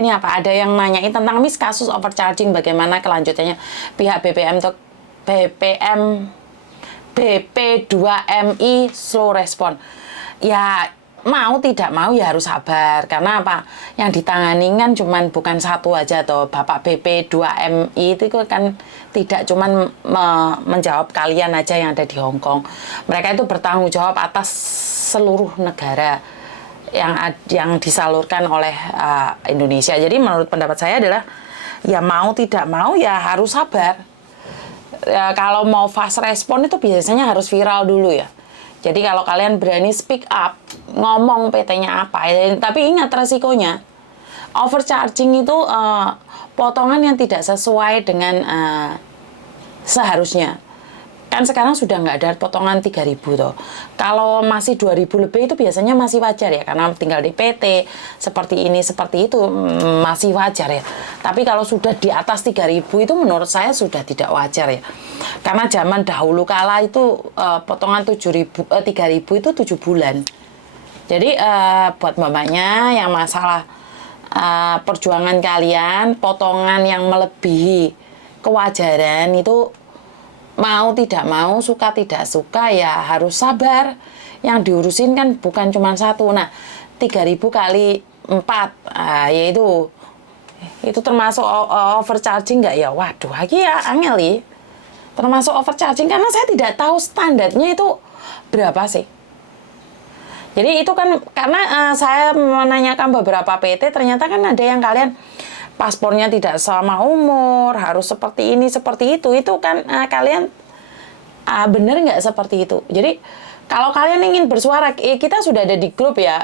Ini apa? Ada yang nanyain tentang kasus overcharging, bagaimana kelanjutannya pihak BPM untuk BP2MI slow respon. Ya mau tidak mau ya harus sabar, karena apa? Yang ditangani kan bukan satu aja toh. Bapak BP2MI itu kan tidak cuman menjawab kalian aja yang ada di Hong Kong. Mereka itu bertanggung jawab atas seluruh negara yang disalurkan oleh Indonesia. Jadi menurut pendapat saya adalah ya mau tidak mau ya harus sabar. Ya, kalau mau fast respon itu biasanya harus viral dulu ya. Jadi kalau kalian berani speak up, ngomong PT-nya apa, tapi ingat resikonya. Overcharging itu potongan yang tidak sesuai dengan seharusnya. Kan sekarang sudah nggak ada potongan 3.000 toh. Kalau masih 2.000 lebih itu biasanya masih wajar ya, karena tinggal di PT, seperti ini, seperti itu, masih wajar ya. Tapi kalau sudah di atas 3.000 itu menurut saya sudah tidak wajar ya. Karena zaman dahulu kala itu potongan 3.000 itu 7 bulan. Jadi buat mamanya yang masalah perjuangan kalian, potongan yang melebihi kewajaran itu mau tidak mau, suka tidak suka ya harus sabar. Yang diurusin kan bukan cuma satu. Nah, 3.000 kali 4, yaitu itu termasuk overcharging nggak ya? Waduh, lagi ya angeli. Termasuk overcharging karena saya tidak tahu standarnya itu berapa sih. Jadi itu kan karena saya menanyakan beberapa PT, ternyata kan ada yang kalian paspornya tidak sama umur, harus seperti ini, seperti itu. Itu kan kalian benar nggak seperti itu? Jadi kalau kalian ingin bersuara, kita sudah ada di grup ya,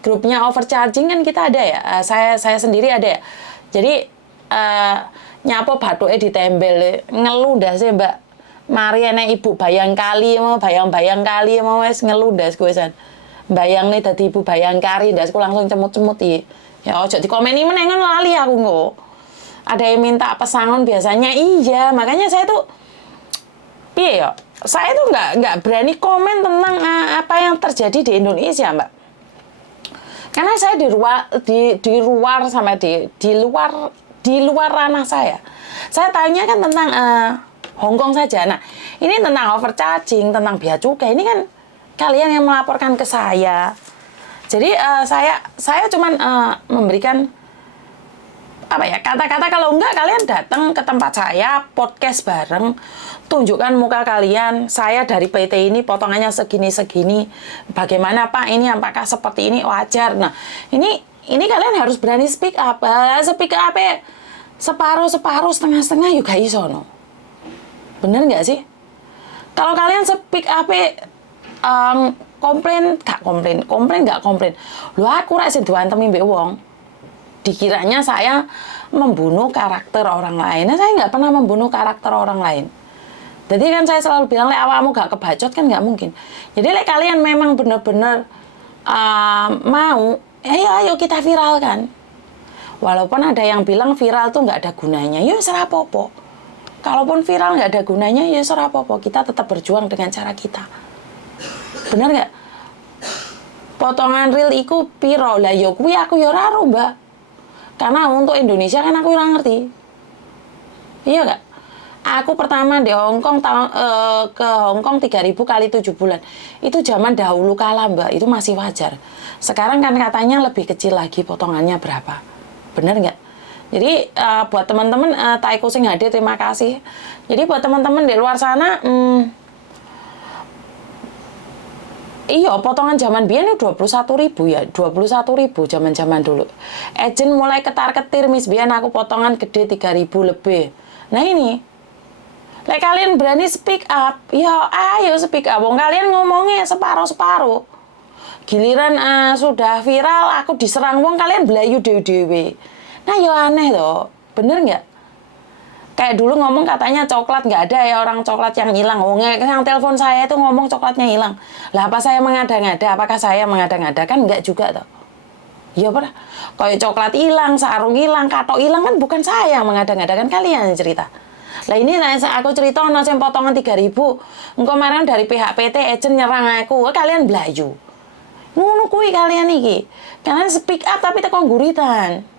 grupnya overcharging kan kita ada ya. Saya sendiri ada ya. Jadi nyapo bathuknya ditembel, ngeluh dah sih Mbak. Mari enek ibu bayang kali mau bayang-bayang kali mau wes ngeluh dah kuwisan. Bayang nih tadi ibu bayang kari dah langsung cemut-cemut iki. Ya ojo dikomeni meneh ngono lali aku engko. Ada yang minta pesangon biasanya, iya, makanya saya tuh piye ya? Saya tuh nggak berani komen tentang apa yang terjadi di Indonesia, Mbak. Karena saya di luar sama di luar ranah saya. Saya tanya kan tentang Hong Kong saja. Nah, ini tentang overcharging, tentang bea cukai. Ini kan kalian yang melaporkan ke saya. Jadi saya cuman memberikan apa ya, kata-kata. Kalau enggak kalian datang ke tempat saya, podcast bareng, tunjukkan muka kalian, saya dari PT ini potongannya segini-segini, bagaimana Pak ini, apakah seperti ini wajar. Nah ini kalian harus berani speak up. Speak up separuh, setengah-setengah juga iso no. Bener nggak sih? Kalau kalian speak up komplain nggak komplain. Lu aku rasa diwantemi mbek wong. Dikiranya saya membunuh karakter orang lain. Nah, saya nggak pernah membunuh karakter orang lain. Jadi kan saya selalu bilang, lek awakmu gak kebacot kan nggak mungkin. Jadi lek kalian memang benar-benar mau, ayo kita viralkan. Walaupun ada yang bilang viral tuh nggak ada gunanya, ya serah popo. Kalaupun viral nggak ada gunanya, ya serah popo. Kita tetap berjuang dengan cara kita. Benar nggak? Potongan reel iku piro lah, yo kuwi aku yo ora ero, Mbak. Karena untuk Indonesia kan aku ora ngerti. Iya nggak? Aku pertama di Hong Kong ke Hong Kong 3.000 kali 7 bulan. Itu zaman dahulu kala, Mbak. Itu masih wajar. Sekarang kan katanya lebih kecil lagi potongannya berapa. Benar nggak? Jadi buat teman-teman Taiko sing hadir, terima kasih. Jadi buat teman-teman di luar sana, iya, potongan zaman biyen 21.000 ya, 21.000 zaman-zaman dulu. Agent mulai ketar-ketir, Miss, biyen aku potongan gede 3.000 lebih. Nah ini, lek kalian berani speak up, ya ayo speak up. Wong kalian ngomongnya separuh-separuh. Giliran sudah viral, aku diserang wong, kalian belayu dewe-dewe. Nah ya aneh loh, bener nggak? Kayak dulu ngomong katanya coklat nggak ada ya, orang coklat yang hilang. Yang telepon saya itu ngomong coklatnya hilang. Lah apa saya mengada-ngada? Apakah saya mengada-ngada? Kan nggak juga toh. Iya pernah. Kayak coklat hilang, sarung hilang, katok hilang, kan bukan saya yang mengada-ngada, kan kalian yang cerita. Lah ini aku cerita ono sing potongan 3.000. Engko kemarin dari pihak PT agent nyerang aku, kalian belayu. Ngono kuwi kalian iki. Kalian speak up tapi teko guritan.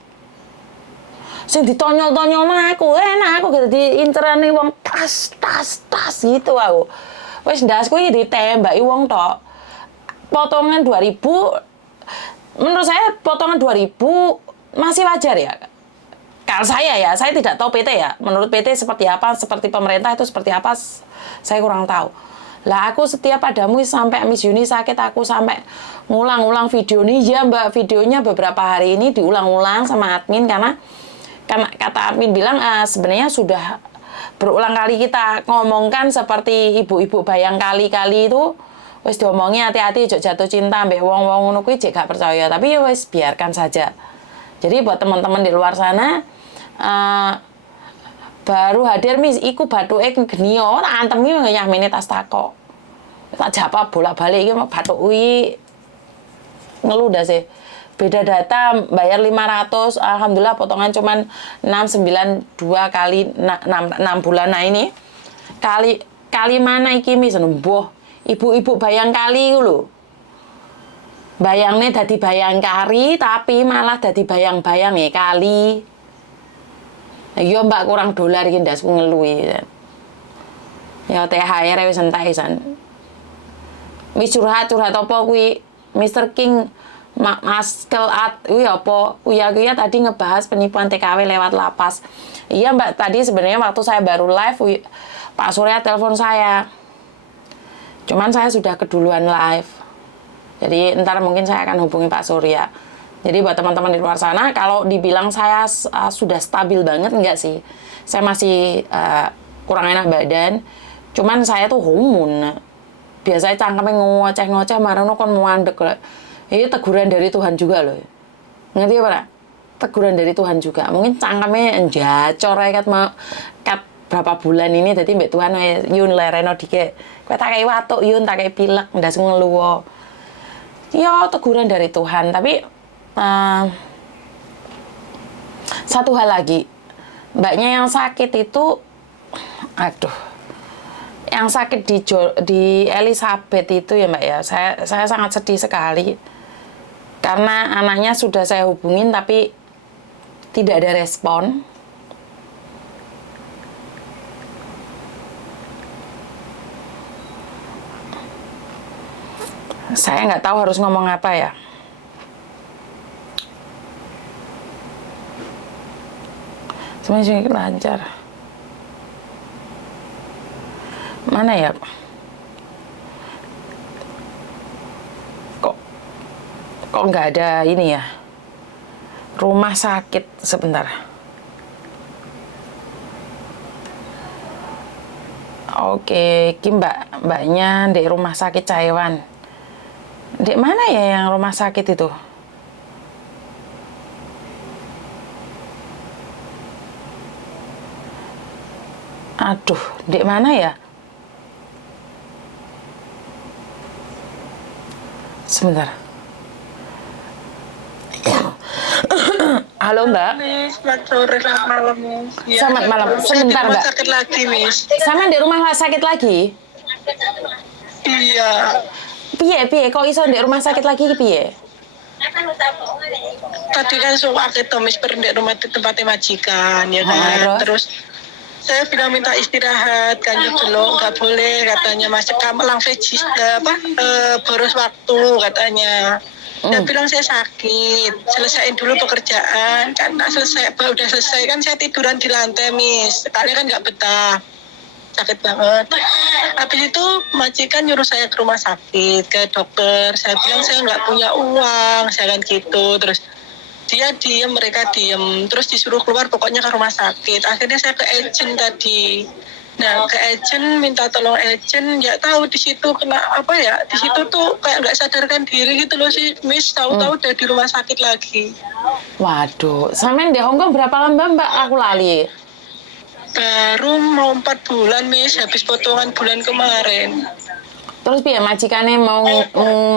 Sing ditonyol-tonyolno aku, enak aku gitu diincerane wong tas gitu aku. Wis ndasku iki ditembaki wong tok. Potongan 2.000, menurut saya potongan 2.000 masih wajar ya. Kalau saya tidak tahu PT ya. Menurut PT seperti apa, seperti pemerintah itu seperti apa, saya kurang tahu. Lah aku setiap padamu sampai Miss Yuni sakit, aku sampai ngulang-ulang video ini. Ya Mbak, videonya beberapa hari ini diulang-ulang sama admin karena kata admin bilang sebenarnya sudah berulang kali kita ngomongkan seperti ibu-ibu bayang kali-kali itu wis diomongi hati-hati jatuh cinta mbek wong-wong ngono kuwi jek gak percaya, tapi ya wis biarkan saja. Jadi buat teman-teman di luar sana baru hadir Miss iku bathuke genio tak antemi nyahmene tas tako. Tak jawab bolak-balik iki bathuk kuwi ngeluh dah sih. Beda data bayar 500, alhamdulillah potongan cuman 692 kali 6 bulan. Nah ini kali mana iki Miss mbuh ibu-ibu bayang kali lho. Bayangnya dadi bayang kari tapi malah dadi bayang-bayang ya kali. Iya Mbak kurang dolar iki ndasku ngeluhi. Ya THR wis entek pisan. Wis curhat apa kuwi Mr. King Mas Kelat, apa? Uya tadi ngebahas penipuan TKW lewat lapas. Iya Mbak, tadi sebenarnya waktu saya baru live, Pak Surya telepon saya. Cuman saya sudah keduluan live. Jadi ntar mungkin saya akan hubungi Pak Surya. Jadi buat teman-teman di luar sana, kalau dibilang saya sudah stabil banget, enggak sih. Saya masih kurang enak badan. Cuman saya tuh homun. Biasanya cangkemnya ngoceh-ngoceh, marano kon muandek. Ini teguran dari Tuhan juga loh. Ngerti apa? Teguran dari Tuhan juga. Mungkin cangkemnya njacor kat berapa bulan ini jadi mbak Tuhan yun lereno dike. Kowe tak kei watuk yun tak kei pilek ndas ngeluwo. Ya teguran dari Tuhan, tapi satu hal lagi. Mbaknya yang sakit itu yang sakit di Elizabeth itu ya Mbak ya. Saya sangat sedih sekali. Karena anaknya sudah saya hubungin tapi tidak ada respon. Saya nggak tahu harus ngomong apa ya. Semuanya lancar. Mana ya? Kok nggak ada ini ya? Rumah sakit sebentar. Oke, ini mbaknya di rumah sakit Caiwan. Di mana ya yang rumah sakit itu? Aduh, di mana ya? Sebentar. Halo Mbak. Miss, selamat sore, selamat malam. Ya, Selamat malam. Sebentar Mbak. Sakit lagi, Miss. Sama di rumah sakit lagi? Iya. Piye kok iso di rumah sakit lagi piye? Tadi kan suka ke Miss di rumah tempatnya majikan, ya kan. Terus saya bilang minta istirahat kan gitu loh, nggak boleh katanya masih kamu langsung boros waktu katanya. Dia bilang saya sakit, selesaiin dulu pekerjaan. Kan udah selesai kan saya tiduran di lantai Miss. Sekali kan nggak betah, sakit banget. Habis itu majikan nyuruh saya ke rumah sakit, ke dokter. Saya bilang saya nggak punya uang, saya kan gitu. Terus dia diem, mereka diem. Terus disuruh keluar pokoknya ke rumah sakit. Akhirnya saya ke agent tadi. Nah, ke agent minta tolong agent, nggak tahu di situ kena apa ya, di situ tuh kayak nggak sadarkan diri gitu loh sih Miss, tahu-tahu udah di rumah sakit lagi. Waduh, sampean di Hongkong berapa lama Mbak? Aku lali. Baru mau 4 bulan Miss, habis potongan bulan kemarin. Terus piye majikannya mau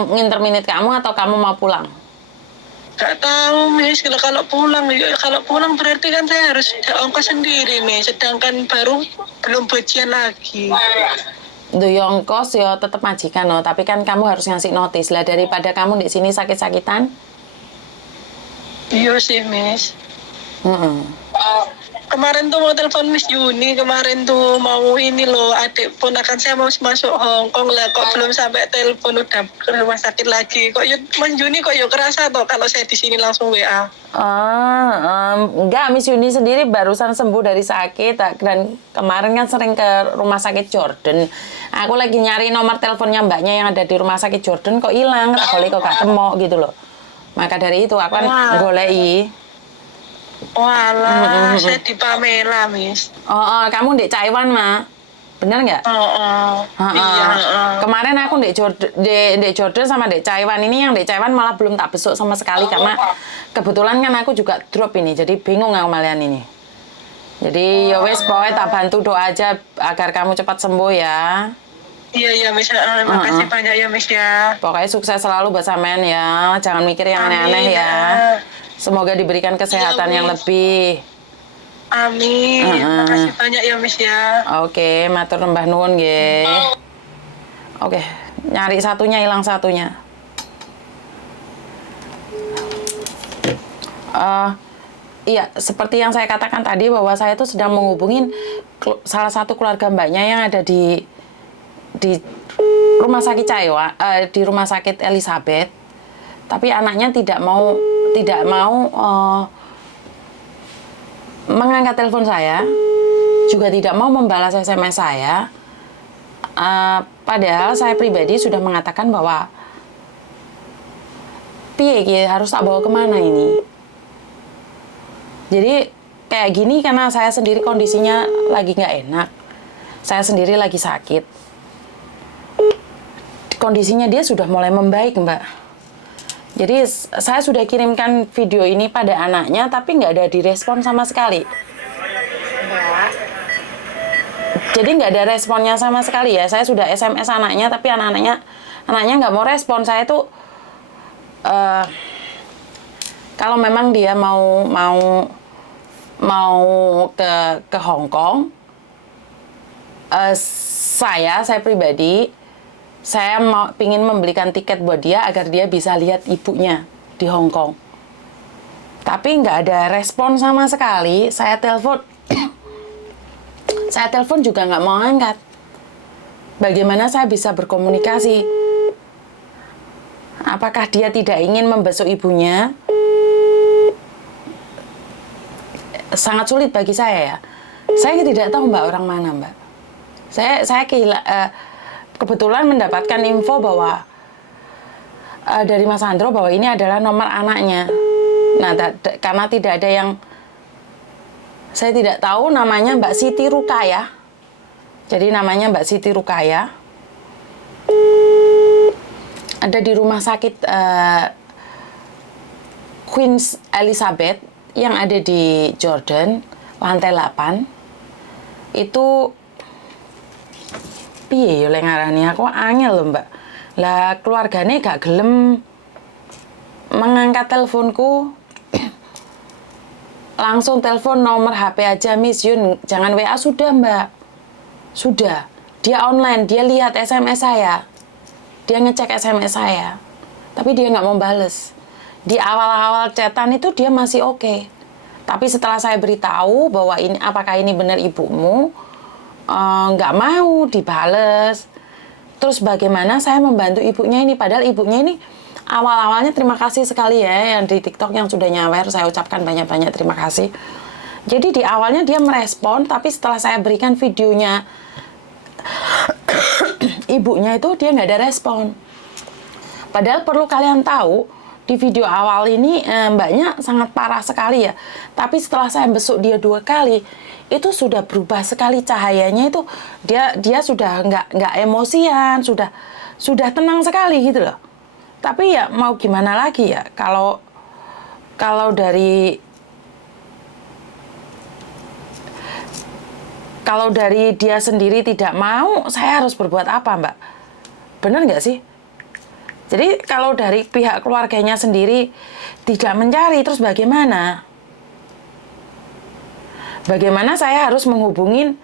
nginterminate kamu atau kamu mau pulang? Gak tahu Miss, kalau pulang berarti kan saya harus ongkos sendiri Miss, sedangkan baru belum gajian lagi. Ya ongkos ya tetap majikan loh, tapi kan kamu harus ngasih notis lah daripada kamu di sini sakit-sakitan. Iya sih Miss. Kemarin tuh mau telepon Miss Juni, kemarin tuh mau ini loh, adik ponakan saya mau masuk Hong Kong lah, kok belum sampai telepon udah ke rumah sakit lagi. Kok yuk, Mas Juni kok yuk kerasa toh kalau saya di sini langsung WA. Enggak, Miss Yuni sendiri barusan sembuh dari sakit dan kemarin kan sering ke rumah sakit Jordan. Aku lagi nyari nomor teleponnya mbaknya yang ada di rumah sakit Jordan kok hilang, tak boleh kok gak temu gitu loh. Maka dari itu aku kan golei. Walah, saya di Pamela, Miss. Kamu di Taiwan, Ma? Bener nggak? Iya. Kemarin aku di Jordan sama di Taiwan ini, yang di Taiwan malah belum tak besuk sama sekali karena kebetulan kan aku juga drop ini, jadi bingung aku malian ini. Jadi ya wes pokoknya tak bantu doa aja agar kamu cepat sembuh ya. Iya, Miss. Makasih banyak ya, Miss ya. Pokoknya sukses selalu buat sampean ya, jangan mikir yang aneh-aneh ya. Semoga diberikan kesehatan yang lebih. Amin. Makasih banyak ya, Miss ya. Oke, matur nembah nuwun nggih. Oke, nyari satunya hilang satunya. Iya, seperti yang saya katakan tadi bahwa saya itu sedang menghubungin salah satu keluarga mbaknya yang ada di rumah sakit di rumah sakit Elizabeth. Tapi anaknya tidak mau mengangkat telepon saya, juga tidak mau membalas SMS saya. Padahal saya pribadi sudah mengatakan bahwa piye harus tak bawa kemana ini. Jadi kayak gini karena saya sendiri kondisinya lagi nggak enak, saya sendiri lagi sakit. Kondisinya dia sudah mulai membaik, Mbak. Jadi saya sudah kirimkan video ini pada anaknya, tapi nggak ada direspon sama sekali. Jadi nggak ada responnya sama sekali ya. Saya sudah SMS anaknya, tapi anaknya nggak mau respon. Saya tuh kalau memang dia mau ke Hong Kong, saya pribadi saya pingin membelikan tiket buat dia agar dia bisa lihat ibunya di Hong Kong. Tapi nggak ada respon sama sekali. Saya telepon juga nggak mau angkat. Bagaimana saya bisa berkomunikasi? Apakah dia tidak ingin membesuk ibunya? Sangat sulit bagi saya ya. Saya tidak tahu Mbak orang mana Mbak. Saya kebetulan mendapatkan info bahwa dari Mas Andro bahwa ini adalah nomor anaknya. Nah, karena tidak ada yang saya tidak tahu namanya Mbak Siti Rukaya. Jadi namanya Mbak Siti Rukaya. Ada di rumah sakit Queen Elizabeth yang ada di Jordan, lantai 8. Itu piye ya lek ngarani aku angel lho Mbak. Lah keluargane gak gelem mengangkat teleponku. Langsung telepon nomor HP aja Miss Yun, jangan WA. Sudah Mbak. Sudah. Dia online, dia lihat SMS saya. Dia ngecek SMS saya. Tapi dia nggak mau bales. Di awal-awal chatan itu dia masih oke. Tapi setelah saya beritahu bahwa ini apakah ini benar ibumu, nggak mau dibales. Terus bagaimana saya membantu ibunya ini, padahal ibunya ini awal-awalnya terima kasih sekali ya yang di TikTok yang sudah nyawer, saya ucapkan banyak-banyak terima kasih. Jadi di awalnya dia merespon, tapi setelah saya berikan videonya ibunya itu dia nggak ada respon. Padahal perlu kalian tahu di video awal ini mbaknya sangat parah sekali ya. Tapi setelah saya besuk dia 2 kali, itu sudah berubah sekali cahayanya itu. Dia sudah nggak emosian, sudah tenang sekali gitu loh. Tapi ya mau gimana lagi ya, kalau dari dia sendiri tidak mau, saya harus berbuat apa Mbak? Benar nggak sih? Jadi kalau dari pihak keluarganya sendiri tidak mencari, terus bagaimana? Bagaimana saya harus menghubungin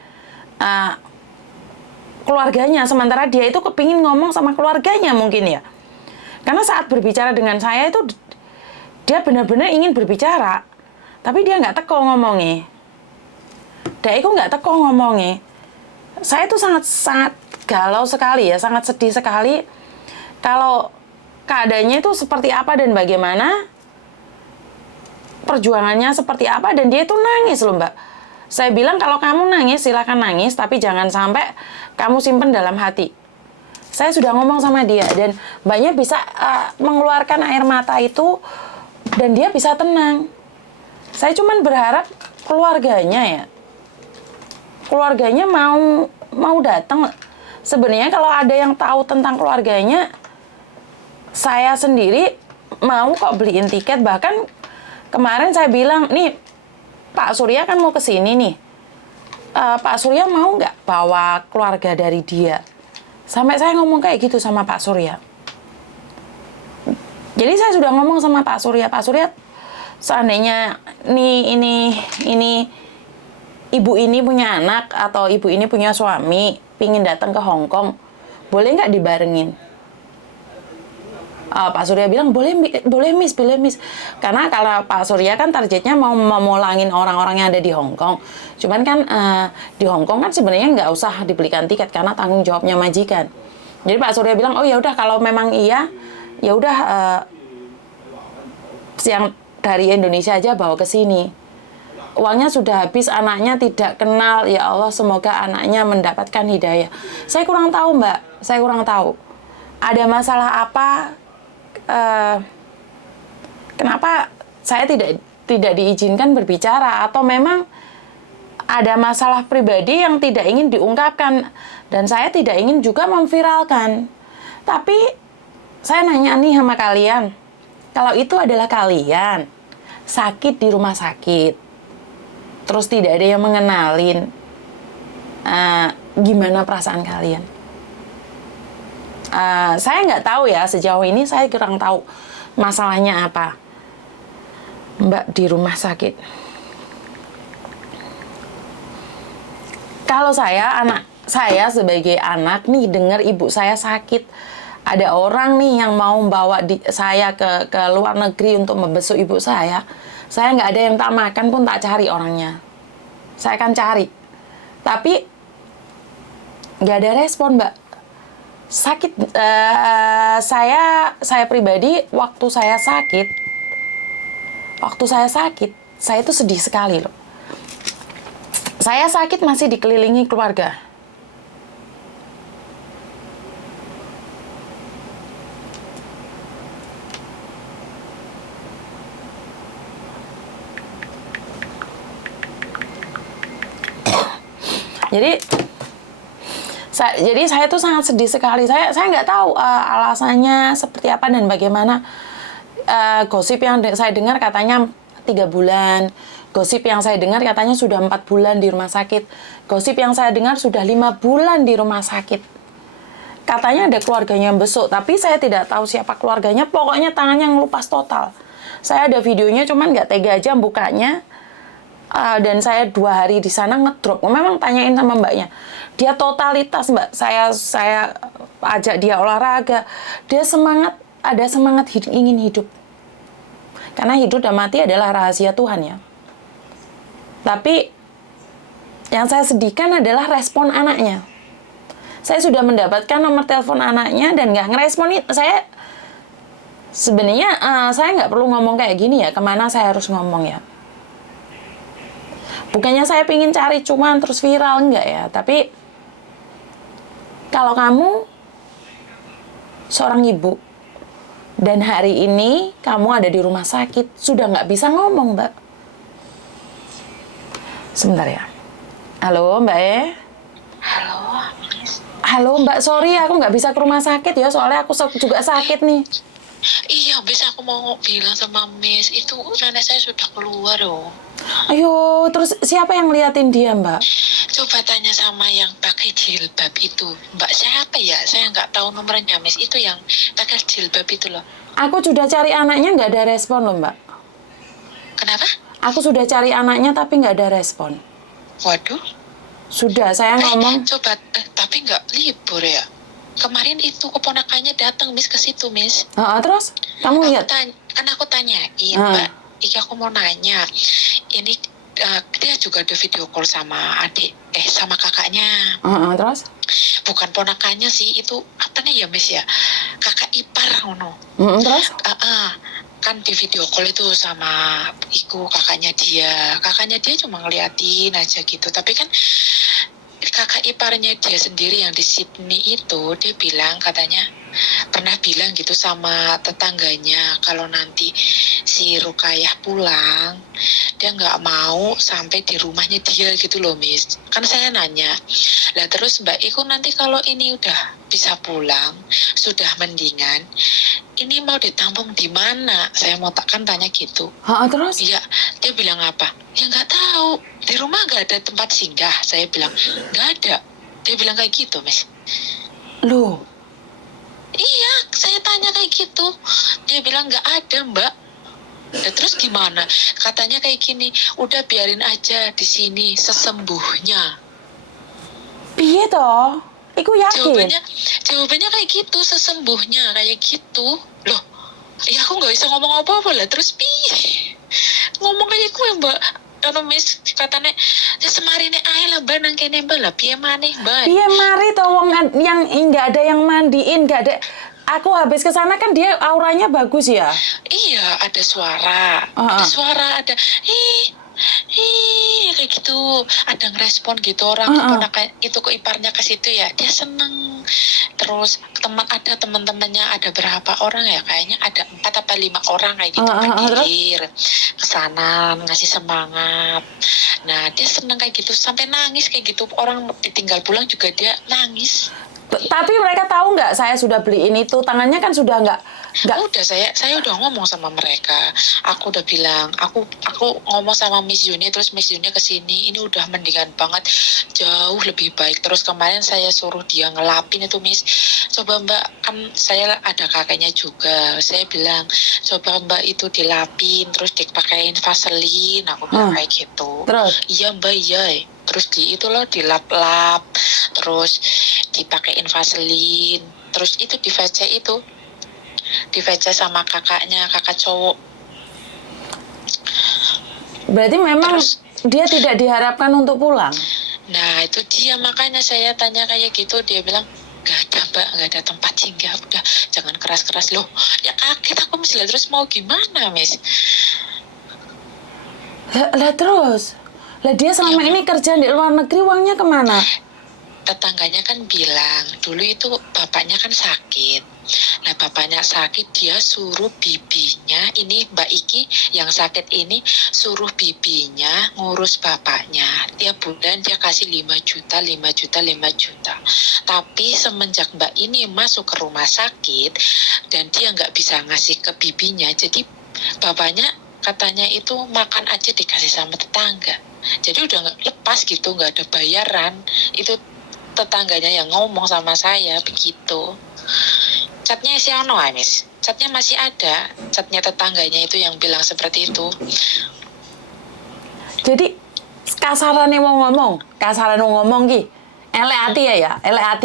keluarganya, sementara dia itu kepingin ngomong sama keluarganya mungkin ya. Karena saat berbicara dengan saya itu dia benar-benar ingin berbicara, Tapi dia nggak teko ngomongnya. Dia itu nggak teko ngomongnya. Saya tuh sangat galau sekali ya, sangat sedih sekali kalau keadaannya itu seperti apa dan bagaimana, perjuangannya seperti apa, dan dia itu nangis loh Mbak. Saya bilang kalau kamu nangis silakan nangis, tapi jangan sampai kamu simpen dalam hati. Saya sudah ngomong sama dia dan Mbaknya bisa mengeluarkan air mata itu dan dia bisa tenang. Saya cuman berharap keluarganya mau datang. Sebenarnya kalau ada yang tahu tentang keluarganya, saya sendiri mau kok beliin tiket. Bahkan kemarin saya bilang, nih Pak Surya kan mau kesini nih, Pak Surya mau nggak bawa keluarga dari dia? Sampai saya ngomong kayak gitu sama Pak Surya. Jadi saya sudah ngomong sama Pak Surya, seandainya ini ibu ini punya anak atau ibu ini punya suami, pingin datang ke Hong Kong, boleh nggak dibarengin? Pak Surya bilang boleh miss. Karena kalau Pak Surya kan targetnya mau memulangin orang-orang yang ada di Hong Kong. Cuman kan di Hong Kong kan sebenarnya nggak usah dibelikan tiket karena tanggung jawabnya majikan. Jadi Pak Surya bilang, oh ya udah kalau memang iya, ya udah yang dari Indonesia aja bawa ke sini. Uangnya sudah habis, anaknya tidak kenal, ya Allah semoga anaknya mendapatkan hidayah. Saya kurang tahu Mbak, saya kurang tahu. Ada masalah apa? Kenapa saya tidak diizinkan berbicara, atau memang ada masalah pribadi yang tidak ingin diungkapkan dan saya tidak ingin juga memviralkan. Tapi saya nanya nih sama kalian, kalau itu adalah kalian sakit di rumah sakit, terus tidak ada yang mengenalin, gimana perasaan kalian? Saya nggak tahu ya, sejauh ini saya kurang tahu masalahnya apa. Mbak di rumah sakit. Kalau saya sebagai anak nih dengar ibu saya sakit, ada orang nih yang mau bawa saya ke luar negeri untuk membesuk ibu saya nggak ada yang tak makan pun tak cari orangnya. Saya akan cari. Tapi nggak ada respon Mbak. Sakit, saya pribadi waktu saya sakit, saya itu sedih sekali loh. Saya sakit masih dikelilingi keluarga. Jadi saya tuh sangat sedih sekali. Saya nggak tahu alasannya seperti apa dan bagaimana. Gosip yang saya dengar katanya 3 bulan. Gosip yang saya dengar katanya sudah 4 bulan di rumah sakit. Gosip yang saya dengar sudah 5 bulan di rumah sakit. Katanya ada keluarganya yang besuk, tapi saya tidak tahu siapa keluarganya. Pokoknya tangannya ngelupas total. Saya ada videonya, cuman nggak tega aja bukanya. Dan saya 2 hari di sana ngedrop. Memang tanyain sama mbaknya, dia totalitas Mbak. Saya ajak dia olahraga, dia ada semangat ingin hidup. Karena hidup dan mati adalah rahasia Tuhan ya. Tapi yang saya sedihkan adalah respon anaknya. Saya sudah mendapatkan nomor telepon anaknya dan nggak ngerespon. Saya sebenarnya saya nggak perlu ngomong kayak gini ya. Kemana saya harus ngomong ya? Bukannya saya pingin cari cuan terus viral, enggak ya. Tapi kalau kamu seorang ibu dan hari ini kamu ada di rumah sakit, sudah nggak bisa ngomong Mbak. Sebentar ya. Halo Mbak Halo, Miss. Halo Mbak, sorry aku nggak bisa ke rumah sakit ya, soalnya aku juga sakit nih. Iya, Miss, aku mau bilang sama Miss, itu nenek saya sudah keluar loh. Ayo, terus siapa yang ngeliatin dia Mbak? Coba tanya sama yang pakai jilbab itu. Mbak siapa ya? Saya nggak tahu nomornya, Miss. Itu yang pakai jilbab itu loh. Aku sudah cari anaknya, nggak ada respon loh Mbak. Kenapa? Aku sudah cari anaknya tapi nggak ada respon. Waduh. Sudah, saya ngomong. Coba, tapi nggak libur ya? Kemarin itu keponakannya datang Miss ke situ, Miss. Terus kamu lihat? Kan aku tanyain, Mbak, iki aku mau nanya, ini dia juga ada video call sama sama kakaknya. Terus? Bukan ponakannya sih, itu apa nih ya Miss ya, kakak ipar ngono. Terus? Kan di video call itu sama kakaknya dia cuma ngeliatin aja gitu, tapi kan kakak iparnya dia sendiri yang di Sydney itu dia katanya pernah bilang gitu sama tetangganya kalau nanti si Rukayah pulang dia nggak mau sampai di rumahnya dia gitu loh Miss. Kan saya nanya lah, terus Mbak Iku nanti kalau ini udah bisa pulang, sudah mendingan, ini mau ditampung di mana? Saya mau tanya gitu. Terus? Iya, dia bilang apa? Ya nggak tahu, di rumah nggak ada tempat singgah. Saya bilang nggak ada. Dia bilang kayak gitu Miss. Loh, Iya, saya tanya kayak gitu. Dia bilang nggak ada Mbak. Ya, terus gimana? Katanya kayak gini, udah biarin aja di sini sesembuhnya. piye toh? Iku yakin? Jawabannya kayak gitu, sesembuhnya kayak gitu. Loh, ya aku nggak bisa ngomong apa-apa lah. Terus piye? Ngomong kayak gue Mbak. Kalau Miss katanya ya semarine ae lah Mbak nang kene Mbak lah piye maneh Mbak. Piye mari toh wong yang nggak ada yang mandiin, nggak ada. Aku habis ke sana kan dia auranya bagus ya. Iya, ada suara. Ada suara, ada kayak gitu. Ada ngerespon gitu orang keponakan itu ke iparnya ke situ ya. Dia seneng. Terus ada teman-temannya, ada berapa orang ya? Kayaknya ada 4 apa 5 orang kayak gitu berdiri ke sana ngasih semangat. Nah, dia seneng kayak gitu sampai nangis kayak gitu. Orang ditinggal pulang juga dia nangis. Tapi mereka tahu nggak saya sudah beliin itu, tangannya kan sudah nggak. Udah saya udah ngomong sama mereka. Aku udah bilang, aku ngomong sama Miss Yuni, terus Miss Yuni kesini, ini udah mendingan banget, jauh lebih baik. Terus kemarin saya suruh dia ngelapin itu Miss. Coba Mbak, kan saya ada kakaknya juga. Saya bilang, coba Mbak itu dilapin, terus dipakein vaselin. Aku bilang kayak gitu. Terus? Iya Mbak, iya. Terus dilap-lap, terus dipakein vaselin, terus itu di VC sama kakaknya, kakak cowok. Berarti memang dia tidak diharapkan untuk pulang. Nah itu dia, makanya saya tanya kayak gitu. Dia bilang nggak ada Mbak, nggak ada tempat singgah, udah jangan keras-keras. Loh ya kaget aku Miss, terus mau gimana Miss? Lah terus? Lah dia selama ini kerja di luar negeri, uangnya kemana? Tetangganya kan bilang, dulu itu bapaknya kan sakit. Nah bapaknya sakit, dia suruh bibinya, ini Mbak Iki yang sakit ini, suruh bibinya ngurus bapaknya. Tiap bulan dia kasih 5 juta. Tapi semenjak Mbak ini masuk ke rumah sakit, dan dia nggak bisa ngasih ke bibinya, jadi bapaknya katanya itu makan aja dikasih sama tetangga. Jadi udah nggak lepas gitu, nggak ada bayaran. Itu tetangganya yang ngomong sama saya begitu. Catnya si Ano Miss, catnya masih ada, catnya tetangganya itu yang bilang seperti itu. Jadi kasarannya mau ngomong ki, elek hati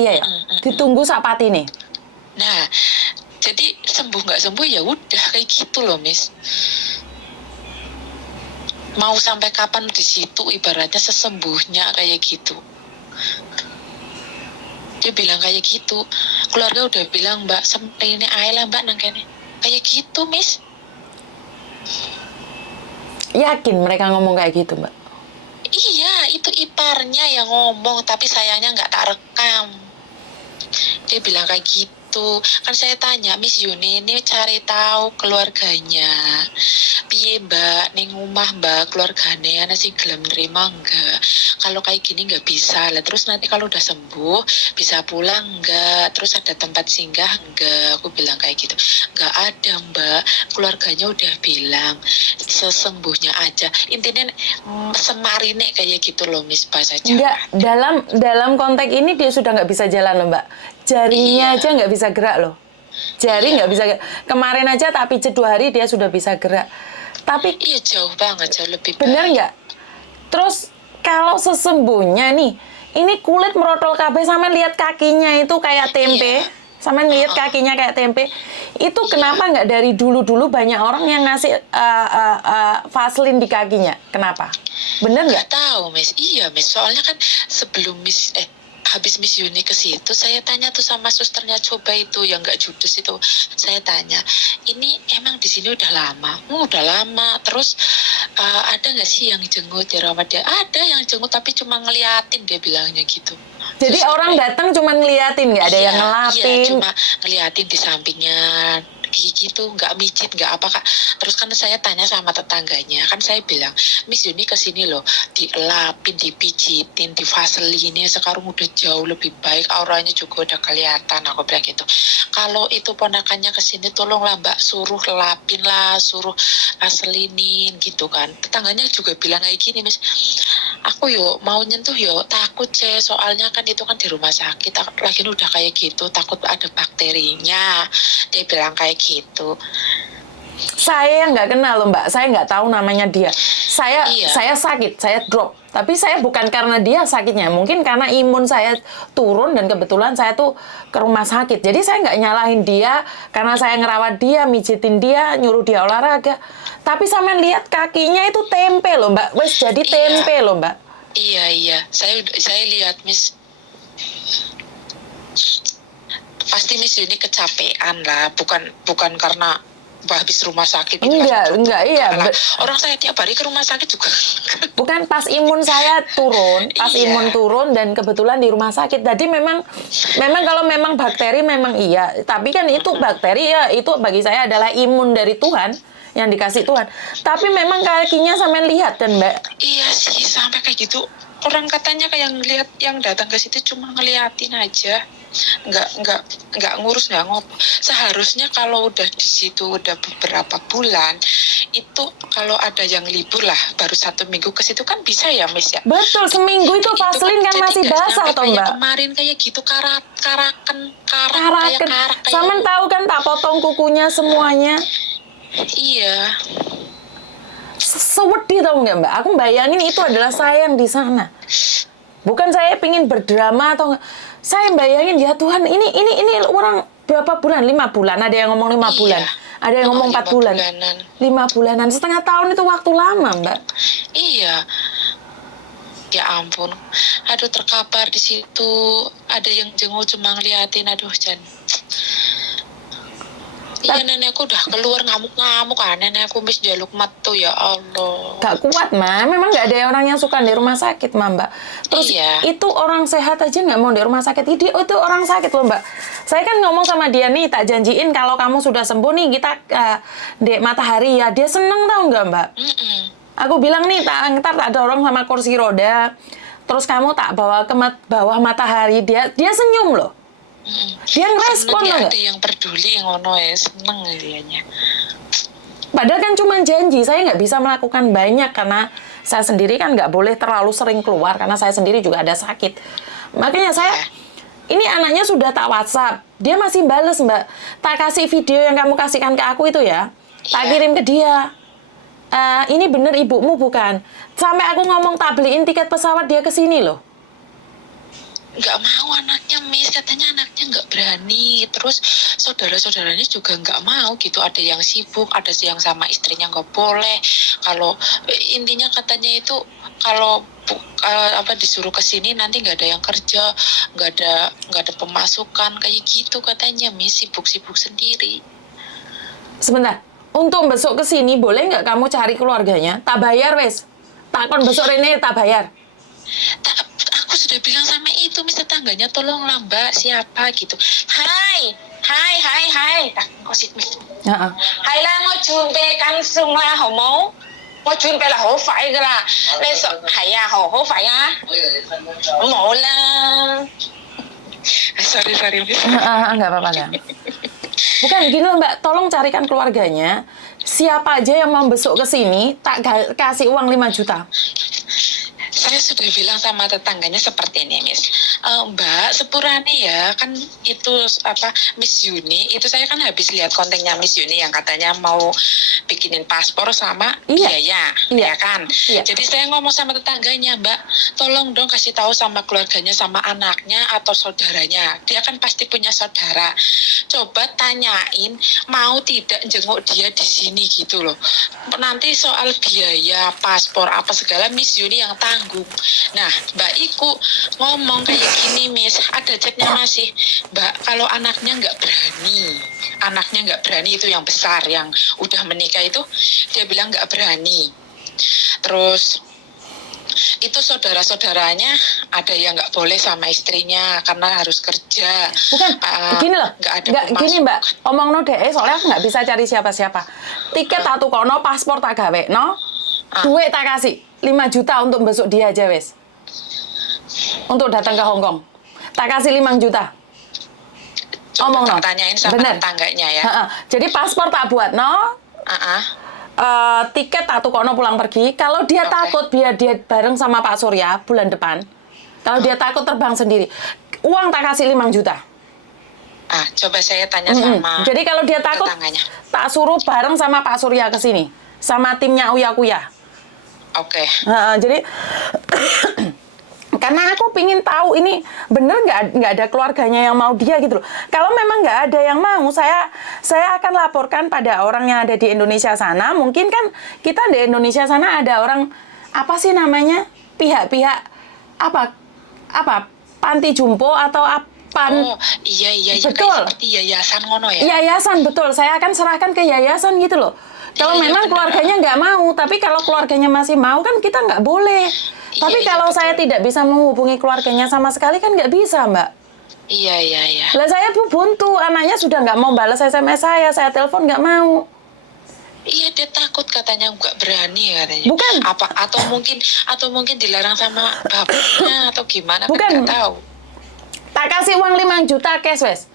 ya, ditunggu sapati nih. Nah, jadi sembuh nggak sembuh ya udah kayak gitu loh Miss. Mau sampai kapan di situ, ibaratnya sesembuhnya kayak gitu. Dia bilang kayak gitu. Keluarga udah bilang Mbak, ini aja lah Mbak nangkene. Kayak gitu Miss. Yakin mereka ngomong kayak gitu Mbak? Iya, itu iparnya yang ngomong, tapi sayangnya nggak tak rekam. Dia bilang kayak gitu. Kan saya tanya, Miss Yuni ini cari tahu keluarganya. Piye Mbak, ning omah Mbak, keluarganya ana sing gelem nerima enggak? Kalau kayak gini nggak bisa lah. Terus nanti kalau udah sembuh bisa pulang enggak? Terus ada tempat singgah enggak? Aku bilang kayak gitu. Nggak ada Mbak, keluarganya udah bilang sesembuhnya aja. Intinya semarine kayak gitu loh Miss, bahasa Jawa. Enggak, dalam konteks ini dia sudah nggak bisa jalan loh Mbak. Jarinya aja nggak bisa gerak loh. Jari nggak bisa gerak. Kemarin aja tapi 2 hari dia sudah bisa gerak. Tapi iya jauh banget, jauh lebih baik. bener nggak? Terus kalau sesembuhnya nih, ini kulit merotol kabeh, sampe lihat kakinya itu kayak tempe. Sama lihat kakinya kayak tempe. Itu kenapa nggak dari dulu-dulu banyak orang yang ngasih Vaseline di kakinya? Kenapa? Bener nggak? Nggak tahu, Miss. Iya, Miss. Soalnya kan sebelum habis Miss Yuni ke situ, saya tanya tuh sama susternya, coba itu yang nggak judes itu. Saya tanya, ini emang di sini udah lama? Udah lama. Terus ada nggak sih yang jenguk dirawat dia? Ada yang jenguk tapi cuma ngeliatin, dia bilangnya gitu. Jadi orang datang cuma ngeliatin, nggak ada yang ngelapin. Iya, cuma ngeliatin di sampingnya gitu, nggak mijit, nggak apa Kak. Terus kan saya tanya sama tetangganya, kan saya bilang, Miss Yuni kesini loh, dielapin, dipijitin, di Vaseline, sekarang udah jauh lebih baik, auranya juga udah kelihatan, aku bilang gitu. Kalau itu ponakannya kesini, tolonglah Mbak, suruh lapin lah, suruh Vaselinin gitu kan. Tetangganya juga bilang kayak gini, Miss, aku yo mau nyentuh yo takut soalnya kan itu kan di rumah sakit, lagi udah kayak gitu, takut ada bakterinya, dia bilang kayak gitu. Saya nggak kenal loh Mbak, saya nggak tahu namanya dia. Saya sakit, saya drop. Tapi saya bukan karena dia sakitnya, mungkin karena imun saya turun dan kebetulan saya tuh ke rumah sakit. Jadi saya nggak nyalahin dia karena saya ngerawat dia, mijitin dia, nyuruh dia olahraga. Tapi sama lihat kakinya itu tempe loh Mbak, wes jadi tempe loh Mbak. Iya, saya lihat Miss. Pasti Miss ini kecapean lah, bukan karena habis rumah sakit gitu. Enggak, iya. Orang saya tiap hari ke rumah sakit juga. Bukan, pas imun saya turun, imun turun dan kebetulan di rumah sakit. Jadi memang kalau memang bakteri memang iya, tapi kan itu bakteri ya, itu bagi saya adalah imun dari Tuhan yang dikasih Tuhan. Tapi memang kakinya sampai lihat kan Mbak. Iya sih, sampai kayak gitu. Orang katanya kayak ngelihat, yang datang ke situ cuma ngeliatin aja, nggak ngurus, nggak ngobrol. Seharusnya kalau udah di situ udah beberapa bulan, itu kalau ada yang libur lah, baru 1 minggu ke situ kan bisa ya Miss ya. Betul, seminggu itu Vaseline kan masih basah toh Mbak. Kemarin kayak gitu karakan. Sama tahu kan tak potong kukunya semuanya. Iya. Sewedih tau nggak Mbak? Aku bayangin itu adalah saya yang di sana. Bukan saya pingin berdrama atau nggak. Saya bayangin ya Tuhan, ini orang berapa bulan? 5 bulan. Ada yang ngomong 5 bulan. Ada yang ngomong 4 bulan. 5 bulanan. Setengah tahun itu waktu lama Mbak. Iya. Ya ampun. Aduh, terkapar di situ. Ada yang jenguk cuma ngeliatin. Aduh, Jan. Iya, nenekku udah keluar ngamuk-ngamuk kan, nenekku mis jaluk metu, ya Allah. Gak kuat Ma, memang gak ada orang yang suka di rumah sakit Mbak. Terus itu orang sehat aja gak mau di rumah sakit. Itu orang sakit loh Mbak. Saya kan ngomong sama dia nih, tak janjiin kalau kamu sudah sembuh nih kita di Matahari ya. Dia seneng tau gak Mbak? Aku bilang nih, ntar tak dorong sama kursi roda, terus kamu tak bawa ke bawah Matahari. Dia senyum loh. Dia ngerespon loh nggak? Ada yang peduli, ngono ya, seneng dianya. Padahal kan cuma janji, saya nggak bisa melakukan banyak karena saya sendiri kan nggak boleh terlalu sering keluar karena saya sendiri juga ada sakit. Makanya saya, ini anaknya sudah tak WhatsApp, dia masih bales Mbak. Tak kasih video yang kamu kasihkan ke aku itu ya, tak kirim ke dia. Ini bener ibumu bukan? Sampai aku ngomong tak beliin tiket pesawat dia ke sini loh. Nggak mau anaknya Miss, katanya anaknya nggak berani, terus saudara-saudaranya juga nggak mau gitu, ada yang sibuk, ada yang sama istrinya nggak boleh. Kalau intinya katanya itu kalau disuruh ke sini nanti nggak ada yang kerja, nggak ada pemasukan kayak gitu katanya Miss, sibuk-sibuk sendiri. Sebentar, untuk besok ke sini boleh nggak kamu cari keluarganya? Tak bayar wes, tak kon besok Rene tak bayar. Aku sudah bilang sama itu Miss, tetangganya, tolonglah Mbak, siapa gitu. Hai. Tak kosit Miss. Hai lah, ngo junpe kan semua homo. Ngo junpe lah ho phải噶啦. Besok hai ya ho phải ya. Mau lah. Sorry Miss. Enggak apa-apa kan. Bukan gini loh Mbak, tolong carikan keluarganya. Siapa aja yang mau besok ke sini, tak kasih uang 5 juta. Saya sudah bilang sama tetangganya seperti ini Miss. Mbak, sepurane ya, kan itu apa Miss Yuni, itu saya kan habis lihat kontennya Miss Yuni yang katanya mau bikinin paspor sama biaya, ya kan? Jadi saya ngomong sama tetangganya, Mbak, tolong dong kasih tahu sama keluarganya, sama anaknya atau saudaranya. Dia kan pasti punya saudara. Coba tanyain mau tidak jenguk dia di sini gitu loh. Nanti soal biaya, paspor apa segala Miss Yuni yang tanggung. Nah, Mbak Iku ngomong kayak gini, Miss, ada chatnya masih, Mbak, kalau anaknya nggak berani itu yang besar, yang udah menikah itu, dia bilang nggak berani. Terus itu saudara-saudaranya ada yang nggak boleh sama istrinya karena harus kerja. Bukan, gini loh, nggak gini Mbak, omong no deh, soalnya aku nggak bisa cari siapa-siapa. Tiket tak tukono, paspor tak gawe, no, duit tak kasih, 5 juta untuk besok dia aja wes. Untuk datang ke Hong Kong, tak kasih 5 juta. Coba omong no, tanyain sama tetangganya ya. Jadi paspor tak buat, no. Tiket tak tukono pulang pergi. Kalau dia takut biar dia bareng sama Pak Surya bulan depan. Kalau dia takut terbang sendiri, uang tak kasih 5 juta. Coba saya tanya sama jadi kalau dia takut, tetangganya. tak suruh bareng sama Pak Surya ke sini, sama timnya Uya Kuya. Oke. Jadi karena aku pingin tahu ini bener nggak ada keluarganya yang mau dia gitu loh. Kalau memang nggak ada yang mau, saya akan laporkan pada orang yang ada di Indonesia sana. Mungkin kan kita di Indonesia sana ada orang apa sih namanya, pihak-pihak apa panti jompo atau apa? Iya, betul. Seperti yayasan ngono ya. Yayasan, betul. Saya akan serahkan ke yayasan gitu loh. Kalau memang keluarganya nggak mau, tapi kalau keluarganya masih mau kan kita nggak boleh. Tapi kalau saya tidak bisa menghubungi keluarganya sama sekali kan nggak bisa, Mbak. Iya. Lah saya buntu, anaknya sudah nggak mau balas SMS saya telepon nggak mau. Iya, dia takut katanya, nggak berani katanya. Bukan. Atau mungkin dilarang sama bapaknya atau gimana? Bukan. Kan nggak tahu. Tak kasih uang 5 juta cash wes.